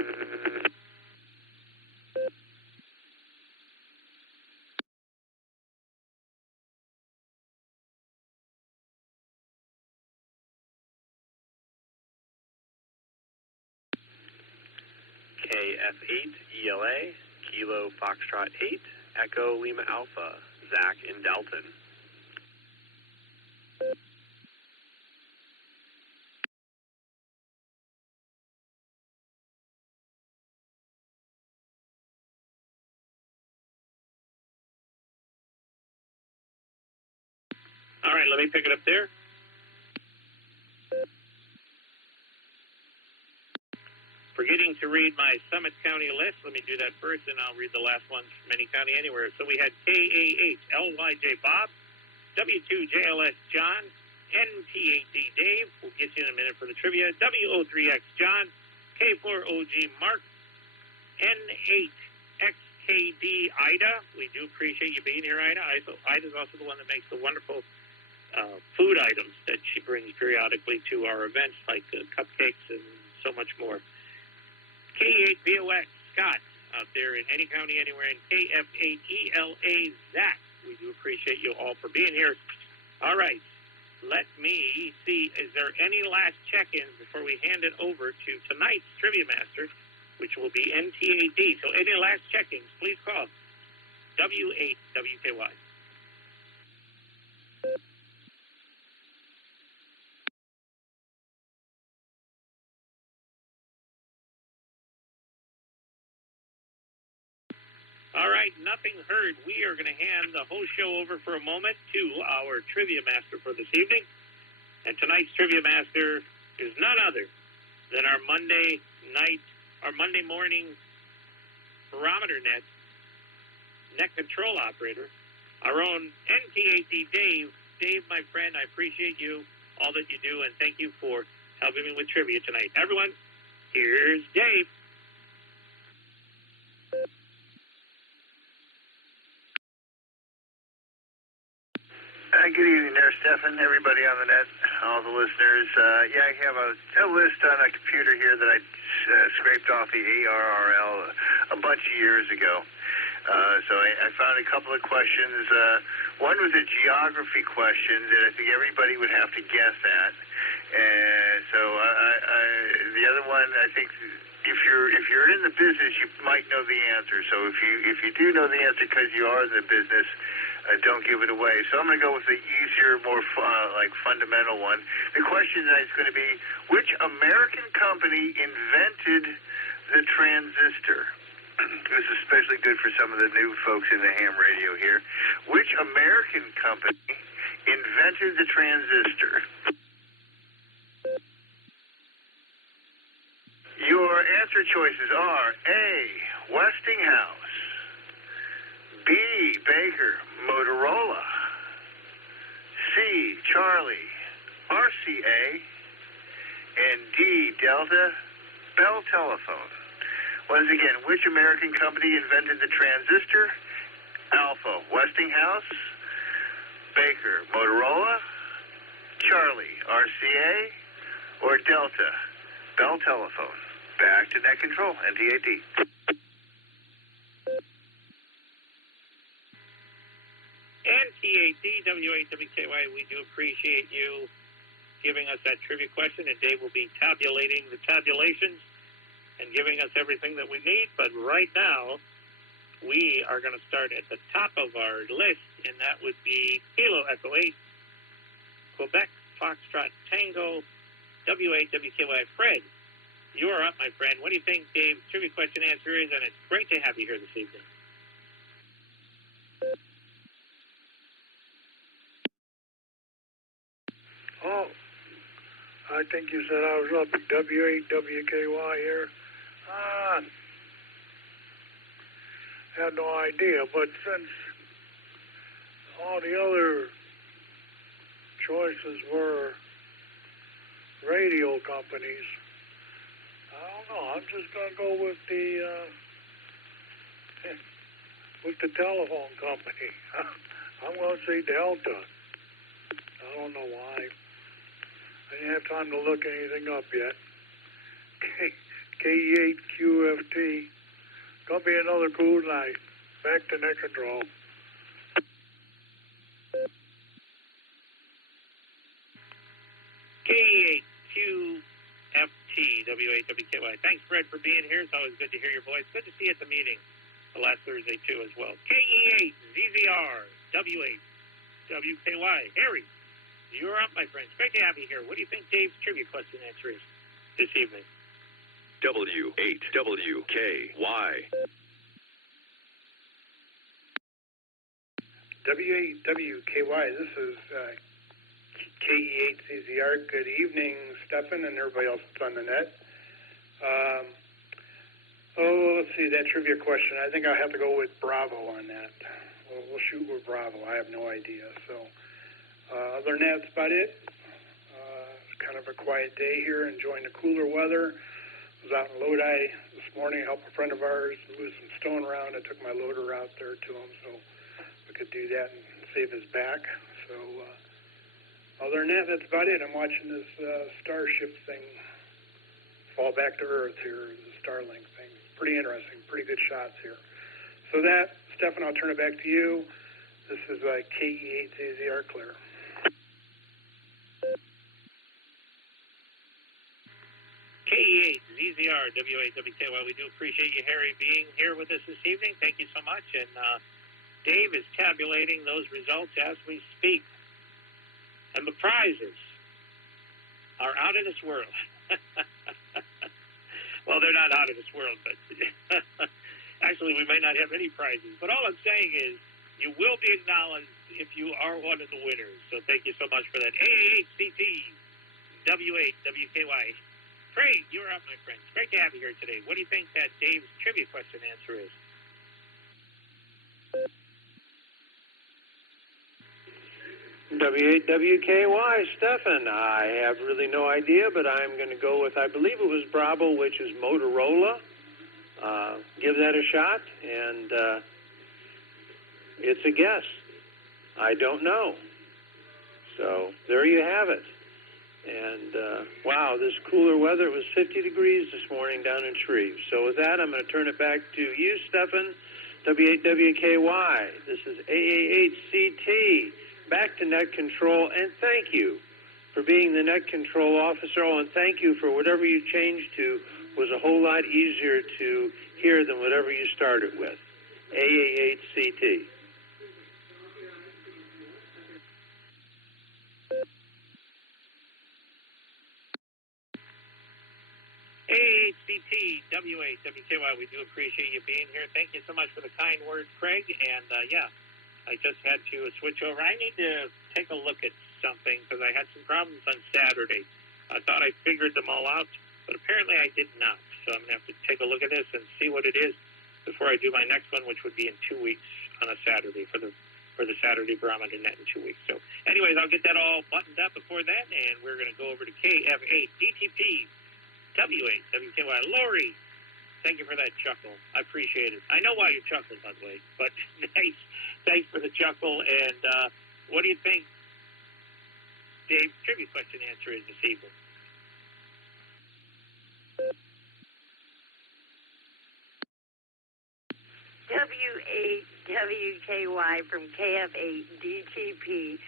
KF8 ELA, Kilo Foxtrot 8, Echo Lima Alpha, Zach in Dalton. All right, let me pick it up there. Forgetting to read my Summit County list. Let me do that first, and I'll read the last ones from any county anywhere. So we had KA8, LYJ Bob, W2 JLS John, NT8D Dave, we'll get you in a minute for the trivia. WO3X John, K4OG Mark, N8XKD Ida. We do appreciate you being here, Ida. Ida's also the one that makes the wonderful food items that she brings periodically to our events, like cupcakes and so much more. K8VOX Scott, out there in any county, anywhere, and KF8ELA Zach. We do appreciate you all for being here. All right. Let me see, is there any last check-ins before we hand it over to tonight's Trivia Master, which will be NT8D. So any last check-ins, please call W8WKY. All right, nothing heard. We are going to hand the whole show over for a moment to our Trivia Master for this evening. And tonight's Trivia Master is none other than our Monday morning barometer net control operator, our own NT8D Dave. Dave, my friend, I appreciate you, all that you do, and thank you for helping me with trivia tonight. Everyone, here's Dave. Good evening there, Stefan, everybody on the net, all the listeners. I have a list on a computer here that I scraped off the ARRL a bunch of years ago. So I found a couple of questions. One was a geography question that I think everybody would have to guess at. And so the other one, I think if you're in the business, you might know the answer. So if you do know the answer because you are in the business, don't give it away. So I'm going to go with the easier, more fundamental one. The question tonight is going to be, which American company invented the transistor? This is especially good for some of the new folks in the ham radio here. Which American company invented the transistor? Your answer choices are A, Westinghouse, B, Baker, Motorola, C, Charlie, RCA, and D, Delta, Bell Telephone. Once again, which American company invented the transistor? Alpha, Westinghouse, Baker, Motorola, Charlie, RCA, or Delta, Bell Telephone. Back to net control, NT8D. NT8D, W8WKY, we do appreciate you giving us that trivia question, and Dave will be tabulating the tabulations and giving us everything that we need. But right now, we are going to start at the top of our list, and that would be Kilo Echo 8, Quebec, Foxtrot, Tango, W8WKY. Fred, you are up, my friend. What do you think Dave's trivia question answer is? And it's great to have you here this evening. Oh, I think you said I was up at W8WKY here. Had no idea, but since all the other choices were radio companies, I don't know. I'm just going to go with the telephone company. I'm going to say Delta. I don't know why. I didn't have time to look anything up yet. K8QFT. Gonna be another cool night. Back to net control. K8QFT, W8WKY. Thanks, Fred, for being here. It's always good to hear your voice. Good to see you at the meeting the last Thursday, too, as well. KE8ZZR, W8WKY. Harry, you're up, my friends. Great to have you here. What do you think Dave's trivia question answer is this evening? W8WKY. W8WKY, this is KE8CZR. Good evening, Stefan, and everybody else that's on the net. Let's see, that trivia question. I think I'll have to go with Bravo on that. We'll shoot with Bravo. I have no idea. So, other than that, that's about it. kind of a quiet day here, enjoying the cooler weather. I was out in Lodi this morning, helped a friend of ours move some stone around. I took my loader out there to him so we could do that and save his back. So other than that, that's about it. I'm watching this Starship thing fall back to Earth here, the Starlink thing. Pretty interesting, pretty good shots here. So that, Stefan, I'll turn it back to you. This is KE8ZZR clear. KE8ZZR WAWKY. We do appreciate you, Harry, being here with us this evening. Thank you so much. And Dave is tabulating those results as we speak. And the prizes are out of this world. Well, they're not out of this world, but actually we might not have any prizes. But all I'm saying is you will be acknowledged if you are one of the winners. So thank you so much for that. AAHCT W8WKY. Craig, you're up, my friend. Great to have you here today. What do you think that Dave's trivia question answer is? W8WKY, Stefan. I have really no idea, but I'm going to go with, I believe it was Bravo, which is Motorola. Give that a shot, and it's a guess. I don't know. So there you have it. And, wow, this cooler weather, it was 50 degrees this morning down in Shreve. So with that, I'm going to turn it back to you, Stefan. W8WKY. This is AAHCT. Back to Net Control, and thank you for being the Net Control officer, and thank you for whatever you changed to was a whole lot easier to hear than whatever you started with. AAHCT. AAHCT W8WKY. We do appreciate you being here. Thank you so much for the kind words, Craig. And, yeah, I just had to switch over. I need to take a look at something because I had some problems on Saturday. I thought I figured them all out, but apparently I did not. So I'm going to have to take a look at this and see what it is before I do my next one, which would be in 2 weeks on a Saturday for the Saturday Barometer Net in 2 weeks. So anyways, I'll get that all buttoned up before then, and we're going to go over to KF8 DTP W8WKY. Lori, thank you for that chuckle. I appreciate it. I know why you chuckled, by the way, but thanks for the chuckle. And what do you think Dave's trivia question answer is this evening? W8WKY from KF8 DTP.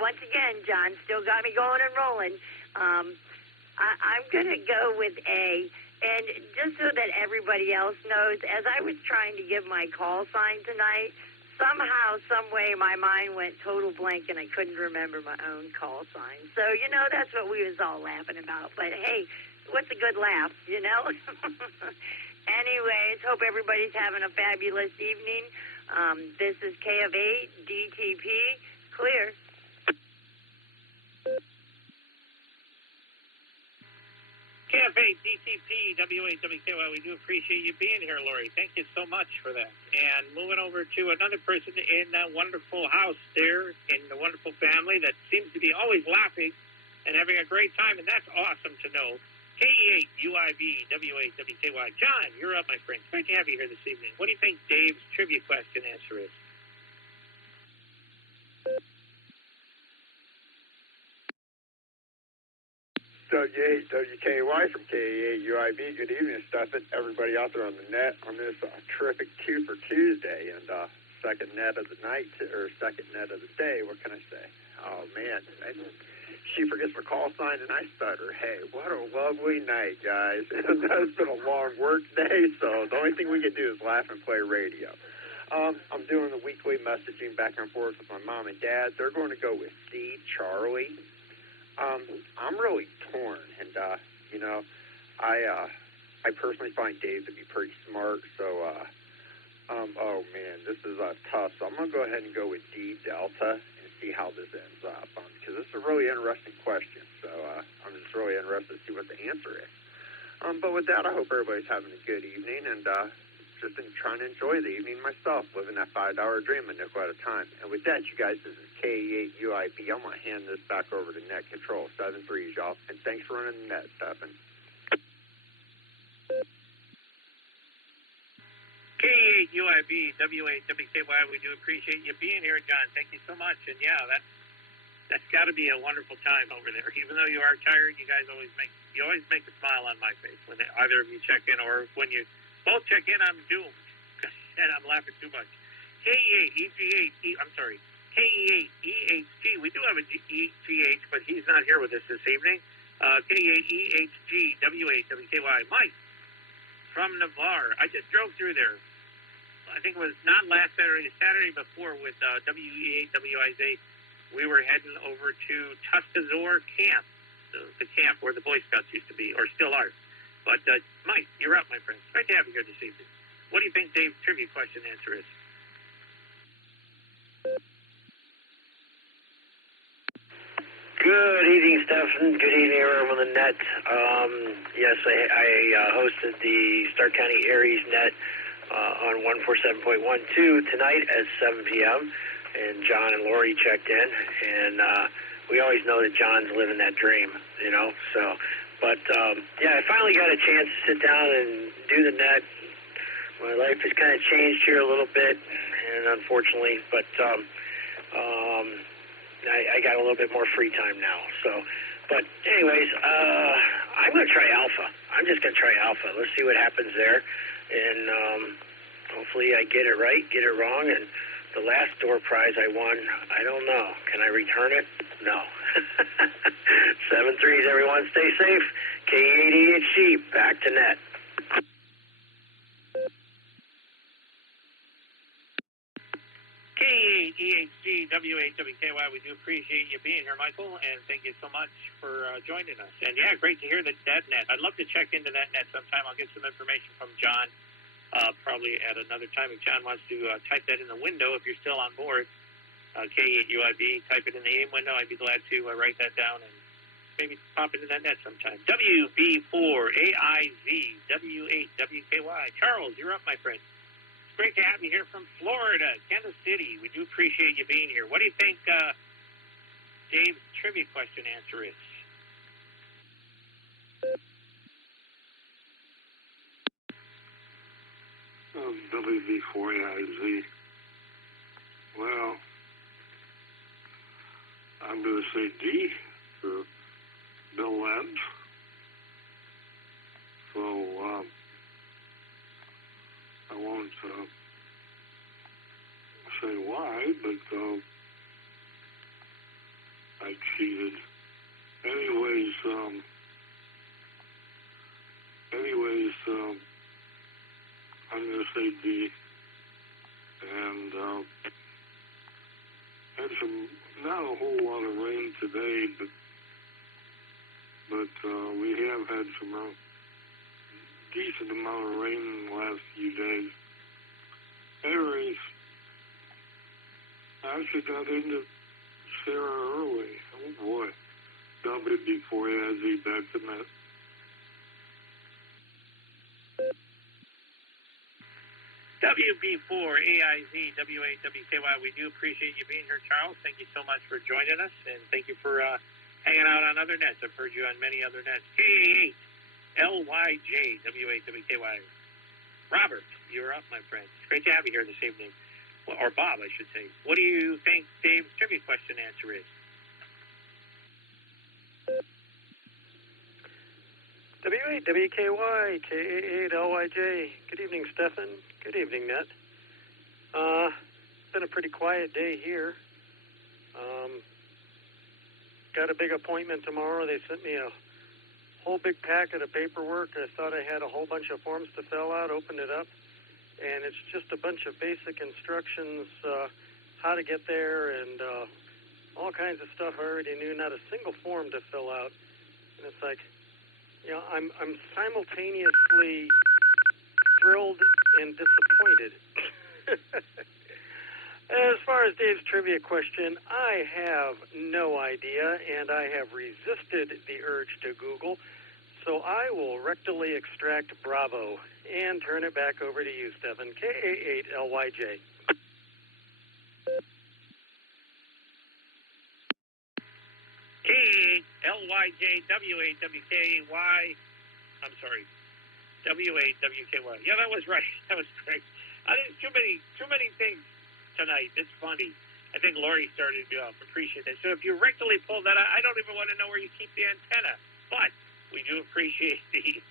Once again, John still got me going and rolling. I'm going to go with A. And just so that everybody else knows, as I was trying to give my call sign tonight, somehow, some way, my mind went total blank and I couldn't remember my own call sign. So, you know, that's what we was all laughing about. But, hey, what's a good laugh, you know? Anyways, hope everybody's having a fabulous evening. This is KF8 DTP. Clear. KF8 DTP W8WKY. We do appreciate you being here, Lori. Thank you so much for that. And moving over to another person in that wonderful house there, in the wonderful family that seems to be always laughing and having a great time, and that's awesome to know. KE8 UIB W8WKY. John, you're up, my friend. Great to have you here this evening. What do you think Dave's trivia question answer is? W8WKY from KE8 UIB. Good evening, Stefan. Everybody out there on the net on this terrific 2 for Tuesday and second net of the night or second net of the day. What can I say? Oh man, she forgets my call sign and I stutter. Hey, what a lovely night, guys. It's been a long work day, so the only thing we can do is laugh and play radio. I'm doing the weekly messaging back and forth with my mom and dad. They're going to go with C, Charlie. I'm really torn, and you know, I personally find Dave to be pretty smart. So, oh man, this is tough. So I'm gonna go ahead and go with D, Delta, and see how this ends up, because this is a really interesting question. So I'm just really interested to see what the answer is. But with that, I hope everybody's having a good evening, and just trying to enjoy the evening myself, living that $5 dream a nickel at a time. And with that, you guys, this is KE8UIB. I'm going to hand this back over to Net Control 73s, y'all. And thanks for running the net, Stephen. KE8UIB, W8WKY, we do appreciate you being here, John. Thank you so much. And yeah, that's got to be a wonderful time over there. Even though you are tired, you guys always make a smile on my face when either of you check in, or when you both check in, I'm doomed and I'm laughing too much. KE8EGH, I'm sorry, KE8EHG. We do have a EGH, but he's not here with us this evening. K8EHG, W8WKY, Mike from Navarre. I just drove through there. I think it was not last Saturday, the Saturday before with WE8WIZ. We were heading over to Tuskazor Camp, the camp where the Boy Scouts used to be, or still are. But, Mike, you're up, my friend. Great to have you here this evening. What do you think Dave's trivia question answer is? Good evening, Stephen. Good evening, everyone on the net. Yes, I hosted the Stark County Aries net on 147.12 tonight at 7 p.m., and John and Lori checked in, and we always know that John's living that dream, you know. So, but yeah, I finally got a chance to sit down and do the net. My life has kind of changed here a little bit, and unfortunately, but I got a little bit more free time now. So, but anyways, I'm going to try Alpha. I'm just going to try Alpha. Let's see what happens there, and hopefully I get it right, get it wrong, and the last door prize I won, I don't know. Can I return it? No. 7-3s, everyone. Stay safe. K8EHG, back to net. K8EHG, W8WKY, we do appreciate you being here, Michael, and thank you so much for joining us. And yeah, great to hear that net. I'd love to check into that net sometime. I'll get some information from John. Probably at another time. If John wants to type that in the window, if you're still on board, K8UIB, type it in the AIM window. I'd be glad to write that down and maybe pop into that net sometime. WB4AIZ, W8WKY. Charles, you're up, my friend. It's great to have you here from Florida, Kansas City. We do appreciate you being here. What do you think Dave's trivia question answer is? WB4AIZ. Well, I'm going to say D for Bill Labs. So I won't say why, but I cheated. Anyways, I'm going to say D, and had some, not a whole lot of rain today, but we have had some decent amount of rain in the last few days. Anyways, I actually got into Sarah early. Oh boy. WB4AIZ, back to net. WB4AIZ, W8WKY, we do appreciate you being here, Charles. Thank you so much for joining us, and thank you for hanging out on other nets. I've heard you on many other nets. K8LYJ, W8WKY. Robert, you're up, my friend. It's great to have you here this evening. Well, or Bob, I should say. What do you think Dave's trivia question answer is? W8WKY, K8LYJ. Good evening, Stefan. Good evening, Net. Been a pretty quiet day here. Got a big appointment tomorrow. They sent me a whole big packet of paperwork. I thought I had a whole bunch of forms to fill out, opened it up, and it's just a bunch of basic instructions, how to get there, and all kinds of stuff I already knew, not a single form to fill out. And it's like, you know, I'm simultaneously thrilled and disappointed. As far as Dave's trivia question, I have no idea, and I have resisted the urge to Google. So I will rectally extract Bravo and turn it back over to you, Stephen. KA8LYJ. K8LYJW8WKY. I'm sorry, W8WKY. Yeah, that was right. That was correct. I think too many things tonight. It's funny. I think Lori started me off. Appreciate that. So if you rectally pull that out, I don't even want to know where you keep the antenna. But we do appreciate the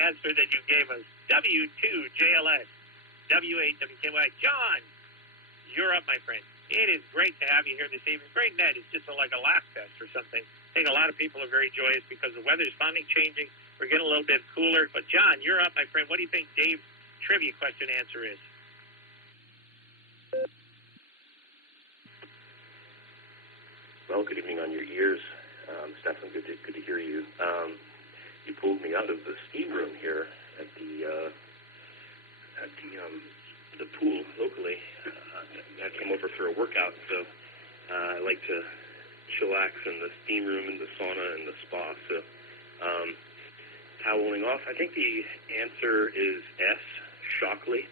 answer that you gave us. W2JLS, W8WKY. John, you're up, my friend. It is great to have you here this evening. Great net. It's just like a laugh fest or something. I think a lot of people are very joyous because the weather's finally changing. We're getting a little bit cooler. But, John, you're up, my friend. What do you think Dave's trivia question answer is? Well, good evening on your ears. Stefan, good to hear you. You pulled me out of the steam room here at the pool locally. I came over for a workout, so I like to chillax in the steam room, in the sauna, and the spa. So toweling off. I think the answer is S, Shockley.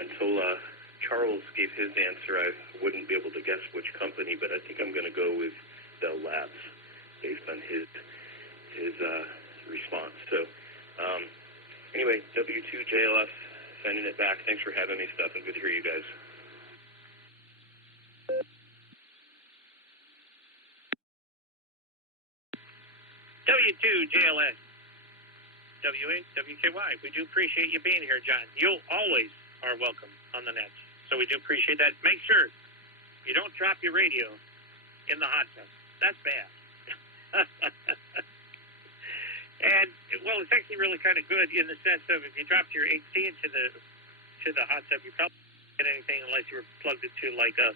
Until Charles gave his answer, I wouldn't be able to guess which company, but I think I'm going to go with Bell Labs based on his response. So anyway, W2JLS, sending it back. Thanks for having me, Stephen. Good to hear you guys. W2JLS, W8WKY. We do appreciate you being here, John. You always are welcome on the net. So we do appreciate that. Make sure you don't drop your radio in the hot tub. That's bad. And, well, it's actually really kind of good in the sense of if you dropped your AC into the hot tub, you probably wouldn't get anything unless you were plugged into, like, a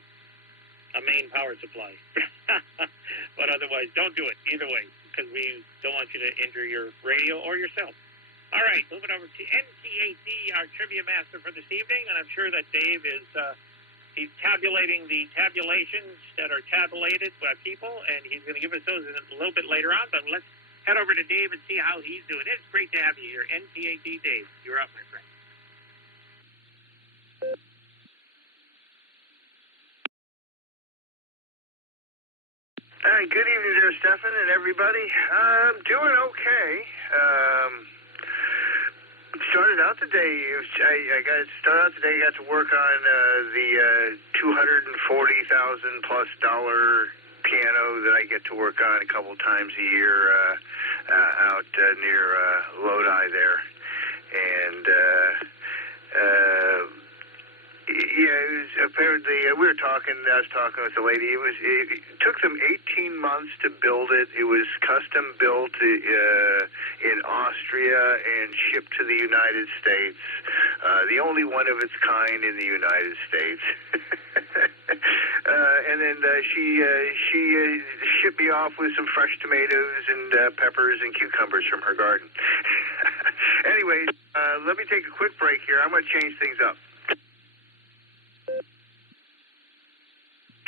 main power supply. But otherwise, don't do it either way because we don't want you to injure your radio or yourself. All right, moving over to NTAD, our trivia master for this evening, and I'm sure that Dave is he's tabulating the tabulations that are tabulated by people, and he's going to give us those a little bit later on, but let's head over to Dave and see how he's doing. It's great to have you here. NTAD Dave, you're up, my friend. All right, good evening there, Stefan and everybody. I'm doing okay. Started out today. I got to work on the $240,000+ piano that I get to work on a couple times a year out near Lodi there, and yeah, it was apparently I was talking with the lady. It took them 18 months to build it. It was custom built in Austria and shipped to the United States. The only one of its kind in the United States. And then she shipped me off with some fresh tomatoes and peppers and cucumbers from her garden. Anyways, let me take a quick break here. I'm going to change things up.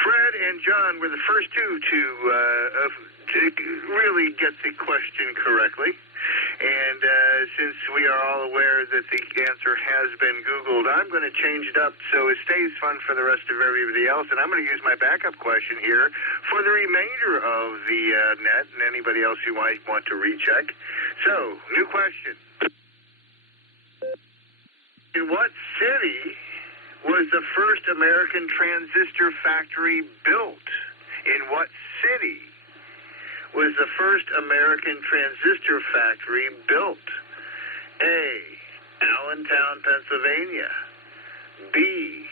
Fred and John were the first two to really get the question correctly. And since we are all aware that the answer has been Googled, I'm going to change it up so it stays fun for the rest of everybody else. And I'm going to use my backup question here for the remainder of the net and anybody else who might want to recheck. So, new question. In what city was the first American transistor factory built? In what city was the first American transistor factory built? A, Allentown, Pennsylvania. B,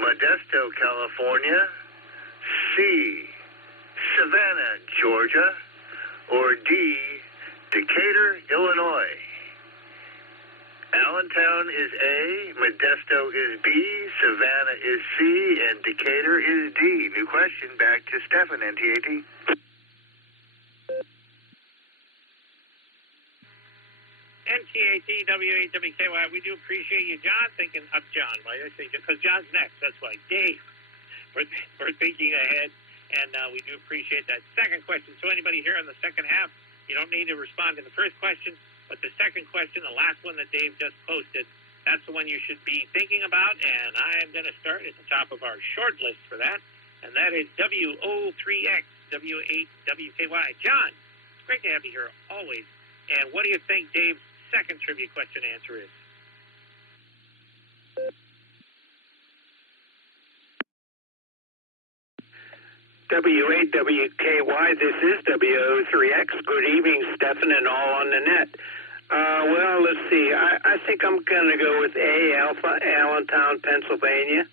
Modesto, California. C, Savannah, Georgia. Or D, Decatur, Illinois. Allentown is A, Modesto is B, Savannah is C, and Decatur is D. New question, back to Stefan, NTAD. NTAD, W8WKY, we do appreciate you, John, thinking of John, like I say, because John's next, that's why. Dave, we're thinking ahead. and we do appreciate that. Second question, so anybody here in the second half, you don't need to respond to the first question, but the second question, the last one that Dave just posted, that's the one you should be thinking about, and I'm going to start at the top of our short list for that, and that is WO3X, W8WKY. John, it's great to have you here always, and what do you think Dave's second trivia question answer is? W8WKY, this is WO3X. Good evening, Stefan, and all on the net. Well, let's see. I think I'm going to go with A, Alpha, Allentown, Pennsylvania.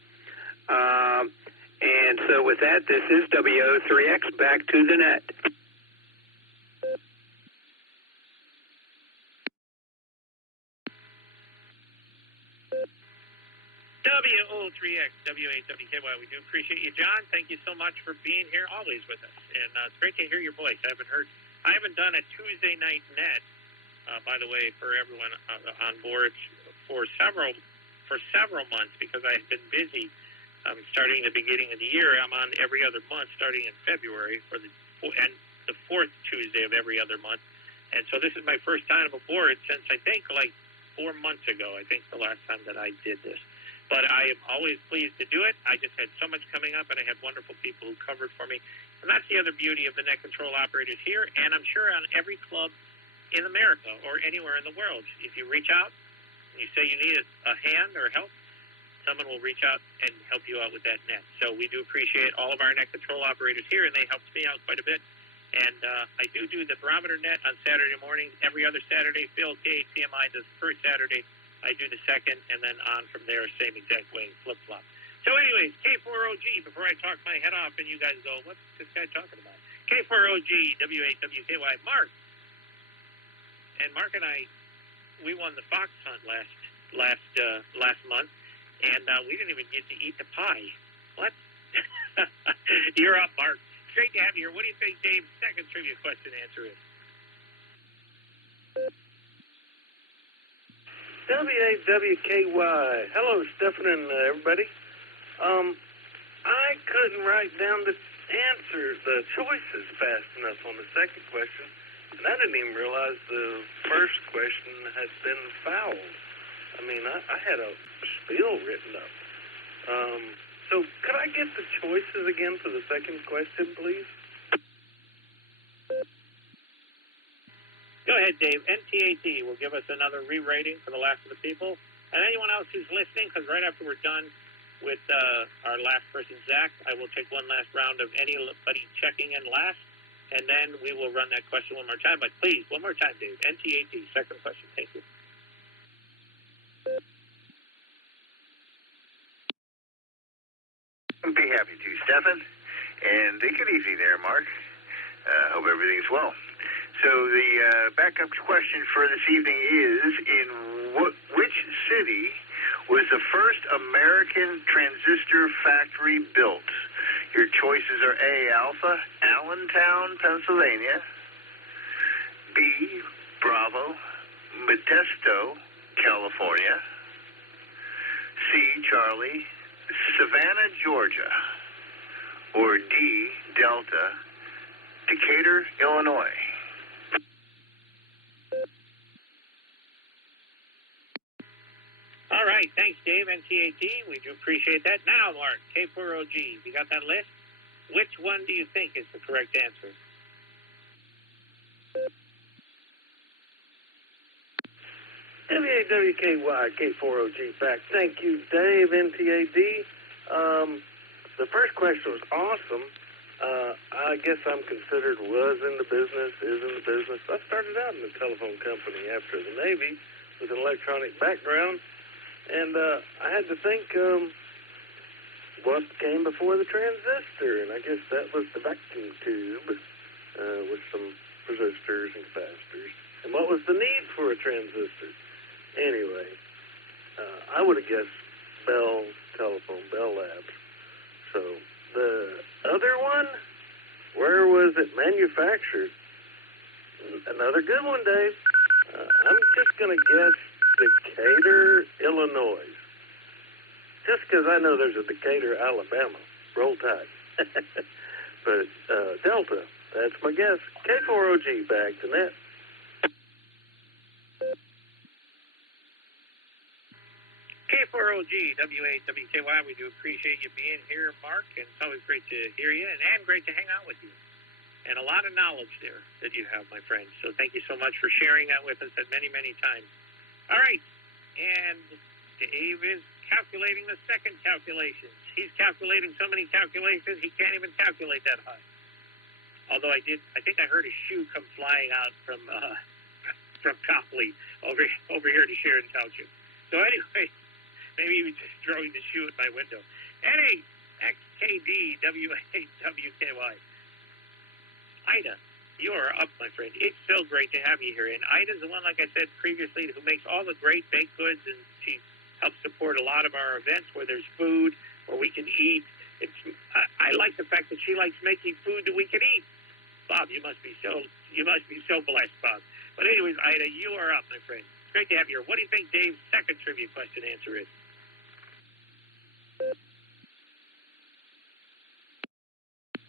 And so with that, this is WO3X. Back to the net. WO3X, W8WKY. We do appreciate you, John. Thank you so much for being here, always with us. And it's great to hear your voice. I haven't done a Tuesday night net, by the way, for everyone on board for several months because I've been busy. Starting the beginning of the year, I'm on every other month, starting in February for the fourth Tuesday of every other month. And so this is my first time aboard since I think like 4 months ago. I think the last time that I did this. But I am always pleased to do it. I just had so much coming up, and I had wonderful people who covered for me. And that's the other beauty of the net control operators here, and I'm sure on every club in America or anywhere in the world. If you reach out and you say you need a hand or help, someone will reach out and help you out with that net. So we do appreciate all of our net control operators here, and they helped me out quite a bit. And I do the barometer net on Saturday morning, every other Saturday. Phil KTMI does the first Saturday. I do the second, and then on from there, same exact way, flip-flop. So anyways, K4OG, before I talk my head off and you guys go, what's this guy talking about? K4OG, W8WKY, Mark. And Mark and I, we won the fox hunt last month, and we didn't even get to eat the pie. What? You're up, Mark. Great to have you here. What do you think Dave's second trivia question answer is? W8WKY. Hello, Stefan and everybody. I couldn't write down the answers, the choices fast enough on the second question, and I didn't even realize the first question had been fouled. I mean, I had a spiel written up. So could I get the choices again for the second question, please? Go ahead, Dave. NTAT will give us another re-rating for the last of the people. And anyone else who's listening, because right after we're done with our last person, Zach, I will take one last round of anybody checking in last, and then we will run that question one more time. But please, one more time, Dave. NTAT, second question. Thank you. I'd be happy to, Stefan. And good evening there, Mark. Hope everything's well. So the backup question for this evening is, in which city was the first American transistor factory built? Your choices are A, Alpha, Allentown, Pennsylvania, B, Bravo, Modesto, California, C, Charlie, Savannah, Georgia, or D, Delta, Decatur, Illinois. All right, thanks, Dave, NTAT. We do appreciate that. Now, Mark, K4OG, you got that list? Which one do you think is the correct answer? WAWKY, K4OG back. Thank you, Dave, NTAD. The first question was awesome. I guess I'm considered was in the business, is in the business. I started out in the telephone company after the Navy with an electronic background. And I had to think what came before the transistor, and I guess that was the vacuum tube with some resistors and capacitors. And what was the need for a transistor? Anyway, I would have guessed Bell Telephone, Bell Labs. So the other one, where was it manufactured? Another good one, Dave. I'm just going to guess Decatur, Illinois. Just because I know there's a Decatur, Alabama. Roll Tide. but Delta. That's my guess. K4OG, back to net. K4OG, WAWKY, we do appreciate you being here, Mark, and it's always great to hear you and great to hang out with you. And a lot of knowledge there that you have, my friend. So thank you so much for sharing that with us at many, many times. All right, and Dave is calculating the second calculation. He's calculating so many calculations, he can't even calculate that high. Although I think I heard a shoe come flying out from Copley over here to Sheridan Township. So anyway, maybe he was just throwing the shoe at my window. NAXKD WAWKY. Ida, you are up, my friend. It's so great to have you here. And Ida's the one, like I said previously, who makes all the great baked goods, and she helps support a lot of our events where there's food, where we can eat. I like the fact that she likes making food that we can eat. Bob, you must be so blessed, Bob. But anyways, Ida, you are up, my friend. It's great to have you here. What do you think Dave's second trivia question answer is?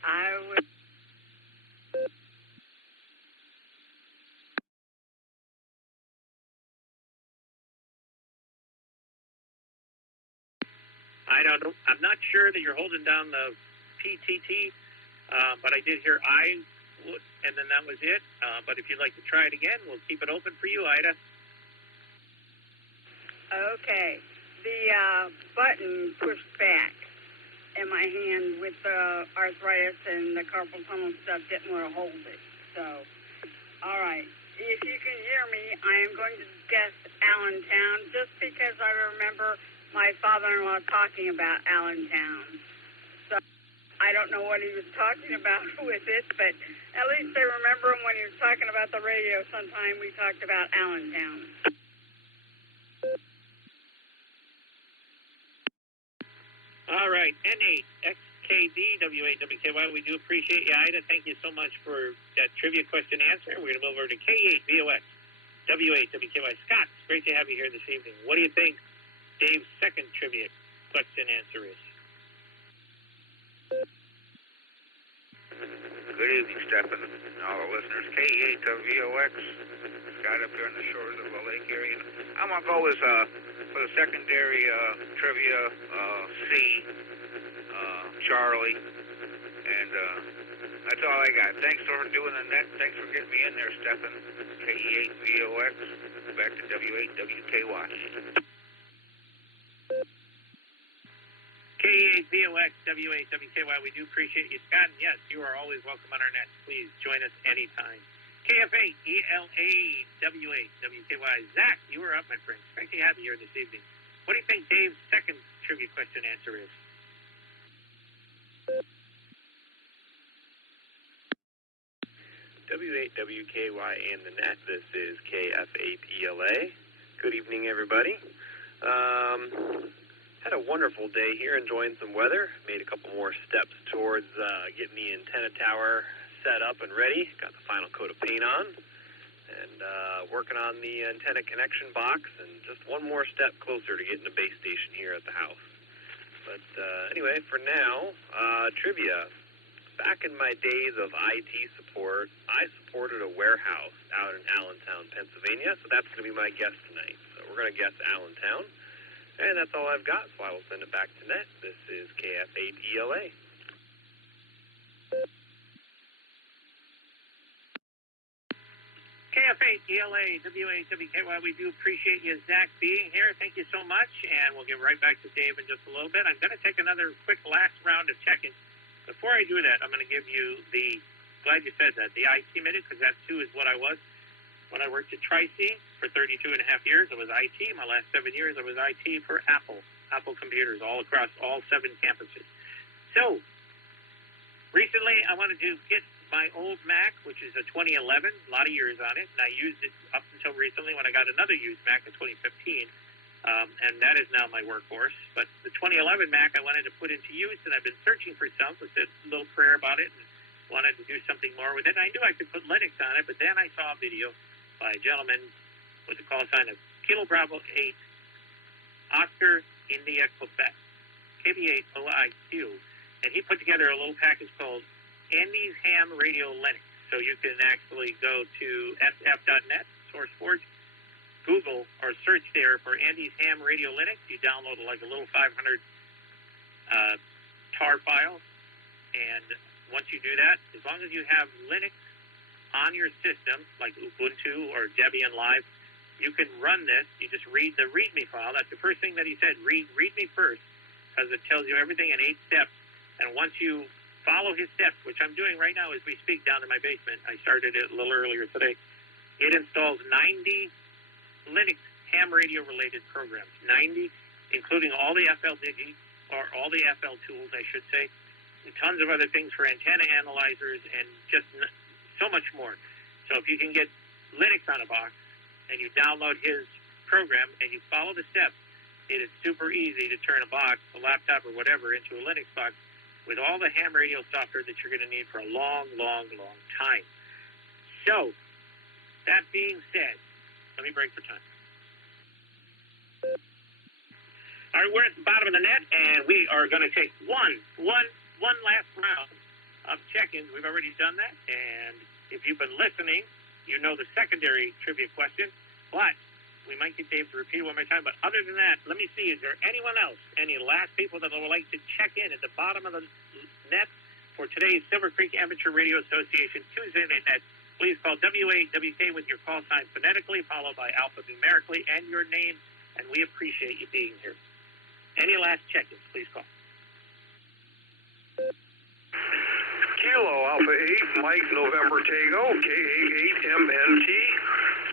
I would. I don't know. I'm not sure that you're holding down the PTT, but I did hear I, and then that was it. But if you'd like to try it again, we'll keep it open for you, Ida. Okay. The button pushed back in my hand with the arthritis and the carpal tunnel stuff didn't want to hold it. So, all right. If you can hear me, I am going to guess Allentown just because I remember my father-in-law talking about Allentown. So I don't know what he was talking about with it, but at least I remember him when he was talking about the radio sometime. We talked about Allentown. All right, N8XKD WAWKY, we do appreciate you, Ida. Thank you so much for that trivia question answer. We're going to move over to K8VOX WAWKY. Scott, it's great to have you here this evening. What do you think Dave's second trivia question answer is? Good evening, Stephen, and all the listeners. K8VOX, Scott up here on the shores of the lake area. I'm going to go with, for the secondary trivia, C, Charlie, and that's all I got. Thanks for doing the net. Thanks for getting me in there, Stephen. K8VOX, back to WAWKY. K8VOX WAWKY, we do appreciate you, Scott. And yes, you are always welcome on our net. Please join us anytime. KF8 ELA WAWKY. Zach, you are up, my friend. Great to have you here this evening. What do you think Dave's second trivia question answer is? W8WKY and the net. This is KF8ELA. Good evening, everybody. Had a wonderful day here, enjoying some weather. Made a couple more steps towards getting the antenna tower set up and ready. Got the final coat of paint on. And working on the antenna connection box. And just one more step closer to getting the base station here at the house. But anyway, for now, trivia. Back in my days of IT support, I supported a warehouse out in Allentown, Pennsylvania. So that's going to be my guess tonight. So we're going to guess Allentown. And that's all I've got, so I will send it back to net. This is KF8ELA. KF8ELA, WAWKY, we do appreciate you, Zach, being here. Thank you so much, and we'll get right back to Dave in just a little bit. I'm going to take another quick last round of check-in. Before I do that, I'm going to give you the, glad you said that, the IT minute, because that too is what I was. When I worked at Tri-C for 32 and a half years, I was IT. My last 7 years, I was IT for Apple computers all across all 7 campuses. So, recently I wanted to get my old Mac, which is a 2011, a lot of years on it, and I used it up until recently when I got another used Mac in 2015, and that is now my workhorse. But the 2011 Mac I wanted to put into use, and I've been searching for some, so I said a little prayer about it, and wanted to do something more with it. And I knew I could put Linux on it, but then I saw a video by a gentleman with the call sign of Kilo Bravo 8, Oscar India Quebec, KB8 OIQ, and he put together a little package called Andy's Ham Radio Linux. So you can actually go to sf.net, SourceForge, Google, or search there for Andy's Ham Radio Linux. You download like a little 500 tar file, and once you do that, as long as you have Linux on your system, like Ubuntu or Debian Live, you can run this. You just read the README file. That's the first thing that he said. Read me first, because it tells you everything in 8 steps. And once you follow his steps, which I'm doing right now as we speak down in my basement, I started it a little earlier today, it installs 90 Linux ham radio related programs, 90, including all the FL Digi, or all the FL tools, I should say, and tons of other things for antenna analyzers and just so much more. So if you can get Linux on a box and you download his program and you follow the steps, it is super easy to turn a box, a laptop, or whatever into a Linux box with all the ham radio software that you're going to need for a long, long, long time. So, that being said, let me break for time. All right, we're at the bottom of the net, and we are going to take one last round of check-ins. We've already done that, and if you've been listening, you know the secondary trivia question, but we might get Dave to repeat it one more time. But other than that, let me see, is there anyone else, any last people that would like to check in at the bottom of the net for today's Silvercreek Amateur Radio Association Tuesday Night Net? Please call WAWK with your call sign phonetically, followed by alphanumerically, and your name, and we appreciate you being here. Any last check-ins, please call. Kilo Alpha 8, Mike November Tago, K88MNT,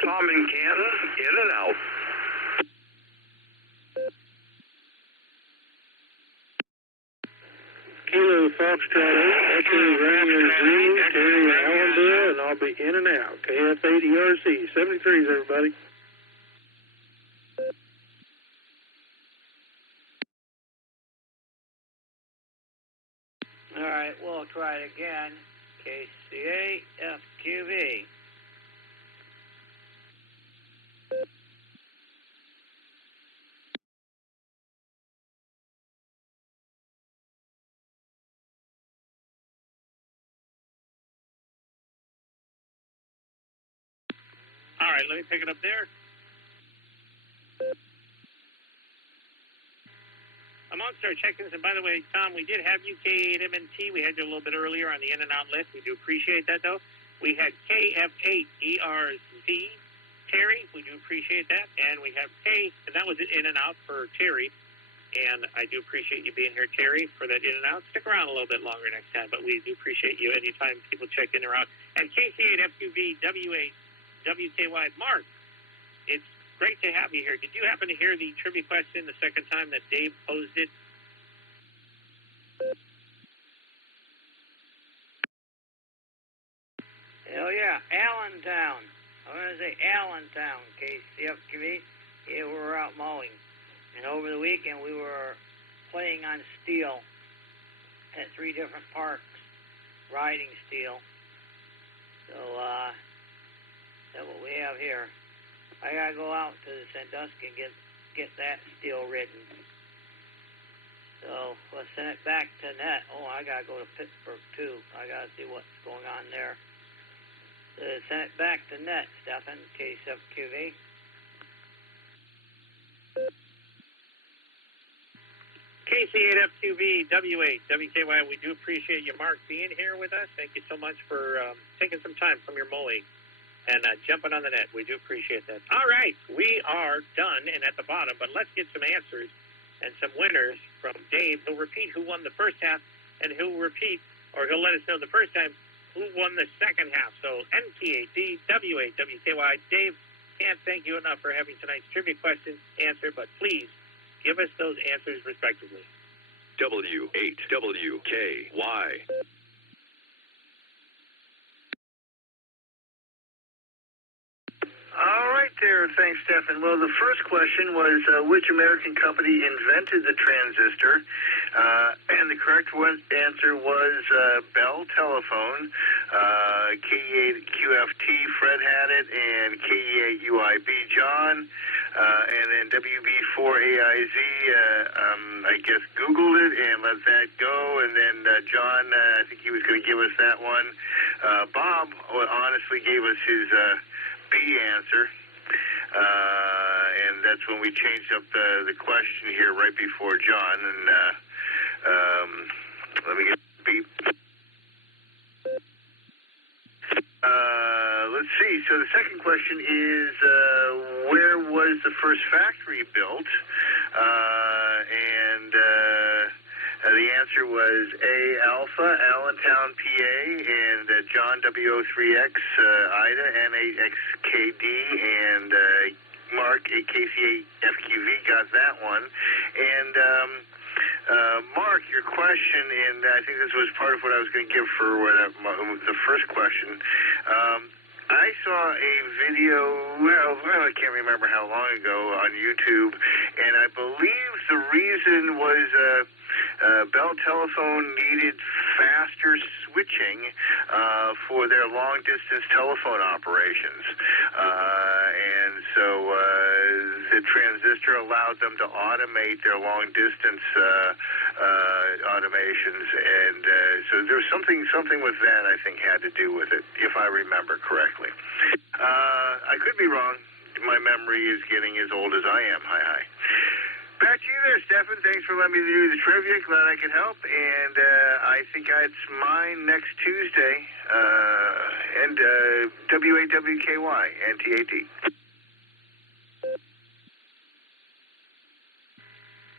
Tom in Canton, in and out. Kilo Foxtrot 8, Echo Ranger Zulu, Terry Allendale, and I'll be in and out. KF8ERC, 73s, everybody. All right, we'll try it again. KCA-FQV. All right, let me pick it up there. Amongst our check-ins, and by the way, Tom, we did have UK8MNT. We had you a little bit earlier on the in and out list. We do appreciate that, though. We had KF8ERZ, Terry. We do appreciate that. And we have K, and that was an in and out for Terry. And I do appreciate you being here, Terry, for that in and out. Stick around a little bit longer next time, but we do appreciate you anytime people check in or out. And KC8FQV, W8WKY, Mark, it's great to have you here. Did you happen to hear the trivia question the second time that Dave posed it? Hell yeah, Allentown. I'm going to say Allentown, KCFQV. Yeah, we were out mowing. And over the weekend, we were playing on steel at 3 different parks, riding steel. So, that's what we have here. I gotta go out to Sandusky and get that steel ridden. So let's send it back to net. Oh, I gotta go to Pittsburgh too. I gotta see what's going on there. Send it back to net, Stefan, KSFQV. KC8FQV, W8WKY. We do appreciate you, Mark, being here with us. Thank you so much for taking some time from your mowing and jumping on the net. We do appreciate that. All right, we are done and at the bottom, but let's get some answers and some winners from Dave. He'll repeat who won the first half, and he'll repeat, or he'll let us know the first time who won the second half. So NTAD, W8WKY. Dave, can't thank you enough for having tonight's trivia questions answered, but please give us those answers respectively. W8WKY. All right, there. Thanks, Stefan. Well, the first question was which American company invented the transistor? And the correct answer was Bell Telephone. KE8QFT, Fred had it, and KE8UIB, John. And then WB4AIZ, I guess, Googled it and let that go. And then John, I think he was going to give us that one. Bob honestly gave us his B answer. And that's when we changed up the question here right before John. And let me get the beep. Let's see. So the second question is, where was the first factory built? The answer was A, Alpha, Allentown, PA, and John, W03X, Ida, N8XKD, and Mark, AKC8FQV got that one. And Mark, your question, and I think this was part of what I was going to give for the first question. I saw a video, well, I can't remember how long ago, on YouTube, and I believe the reason was Bell Telephone needed faster switching for their long-distance telephone operations. And so the transistor allowed them to automate their long-distance automations. And so there's something with that, I think, had to do with it, if I remember correctly. I could be wrong. My memory is getting as old as I am. Hi. Back to you there, Stefan. Thanks for letting me do the trivia. Glad I could help. And I think it's mine next Tuesday. And W8WKY, NTAD.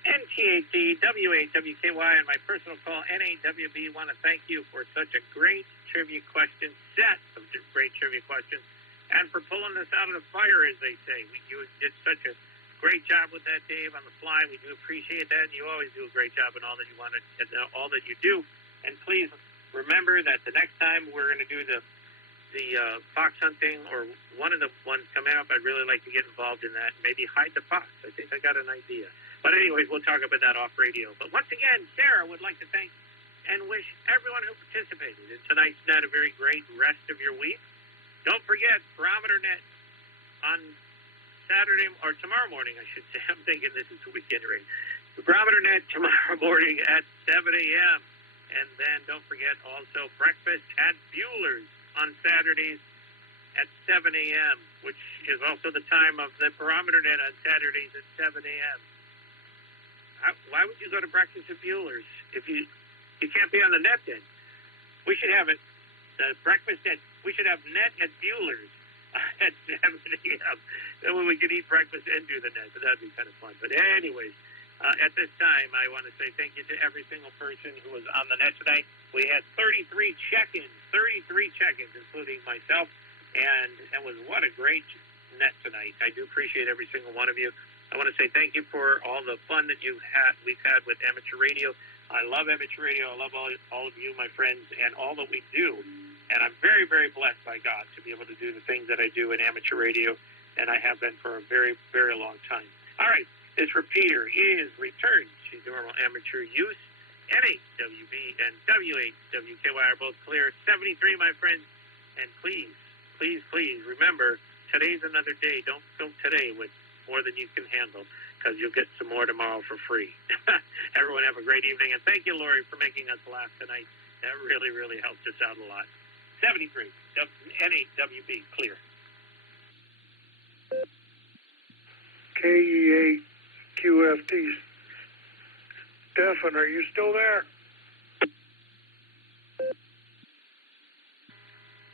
NTAD, W8WKY, and my personal call, NAWB, want to thank you for such a great trivia question, set of great trivia questions, and for pulling us out of the fire, as they say. You did such a great job with that, Dave, on the fly. We do appreciate that, and you always do a great job in all that you want to, all that you do. And please remember that the next time we're going to do the fox hunting, or one of the ones coming up, I'd really like to get involved in that. Maybe hide the fox. I think I got an idea. But anyways, we'll talk about that off radio. But once again, Sarah would like to thank and wish everyone who participated in tonight's net a very great rest of your week. Don't forget, Barometer Net on Saturday, or tomorrow morning, I should say. I'm thinking this is the weekend rate. The Barometer Net tomorrow morning at 7 a.m. And then don't forget also breakfast at Bueller's on Saturdays at 7 a.m., which is also the time of the Barometer Net on Saturdays at 7 a.m. Why would you go to breakfast at Bueller's if you can't be on the net then? We should have it, the breakfast at, we should have net at Bueller's at 7 a.m. Then when we could eat breakfast and do the net, so that'd be kind of fun. But anyways, at this time, I want to say thank you to every single person who was on the net tonight. We had 33 check-ins, including myself, and it was what a great net tonight. I do appreciate every single one of you. I want to say thank you for all the fun that we've had with amateur radio. I love amateur radio. I love all of you, my friends, and all that we do. And I'm very, very blessed by God to be able to do the things that I do in amateur radio, and I have been for a very, very long time. All right, this repeater is returned to normal amateur use. NAWB and W8WKY are both clear. 73, my friends. And please, please, please remember, today's another day. Don't fill today with more than you can handle, because you'll get some more tomorrow for free. Everyone have a great evening, and thank you, Lori, for making us laugh tonight. That really, really helped us out a lot. 73, NAWB, clear. KE8QFT. Stefan, are you still there?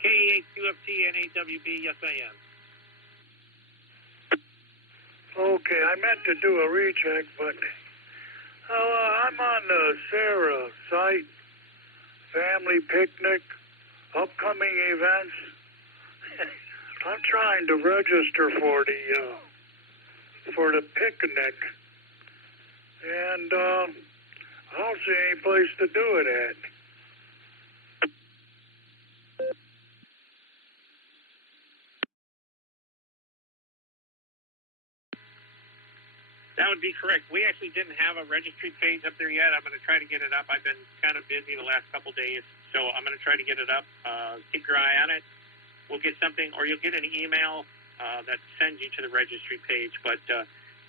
KE8QFT, NAWB, yes, I am. Okay, I meant to do a recheck, but I'm on the Sarah site, family picnic, upcoming events. I'm trying to register for the picnic, and I don't see any place to do it at. That would be correct. We actually didn't have a registry page up there yet. I'm going to try to get it up. I've been kind of busy the last couple days, so I'm going to try to get it up. Keep your eye on it. We'll get something, or you'll get an email that sends you to the registry page, but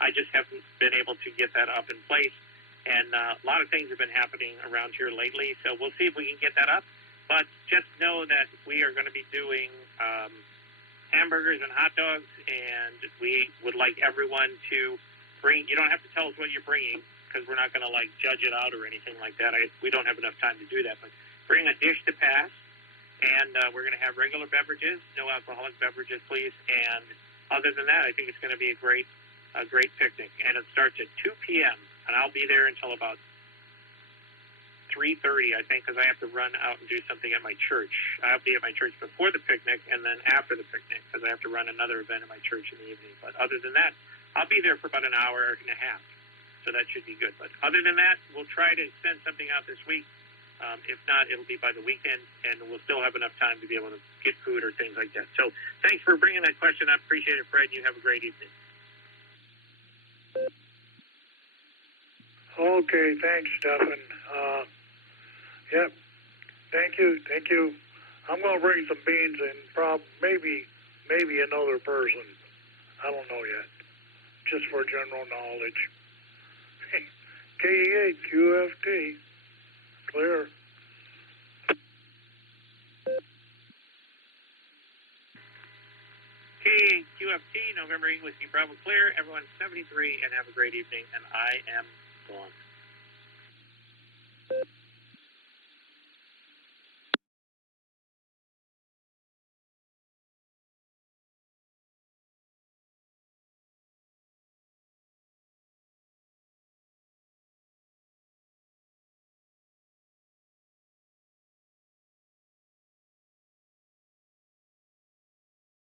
I just haven't been able to get that up in place. And a lot of things have been happening around here lately, so we'll see if we can get that up. But just know that we are going to be doing hamburgers and hot dogs, and we would like everyone to bring. You don't have to tell us what you're bringing, because we're not going to like judge it out or anything like that. We don't have enough time to do that. But bring a dish to pass, and we're going to have regular beverages, no alcoholic beverages, please. And other than that, I think it's going to be a great picnic. And it starts at 2 p.m. and I'll be there until about 3:30, I think, because I have to run out and do something at my church. I'll be at my church before the picnic and then after the picnic, because I have to run another event at my church in the evening. But other than that, I'll be there for about an hour and a half, so that should be good. But other than that, we'll try to send something out this week. If not, it'll be by the weekend, and we'll still have enough time to be able to get food or things like that. So thanks for bringing that question up. Appreciate it, Fred. You have a great evening. Okay, thanks, Stephen. Yep, thank you. I'm going to bring some beans and maybe another person. I don't know yet. Just for general knowledge. KE8 QFT. Clear. KE8 QFT, November 8 with you, Bravo clear. Everyone 73, and have a great evening. And I am gone.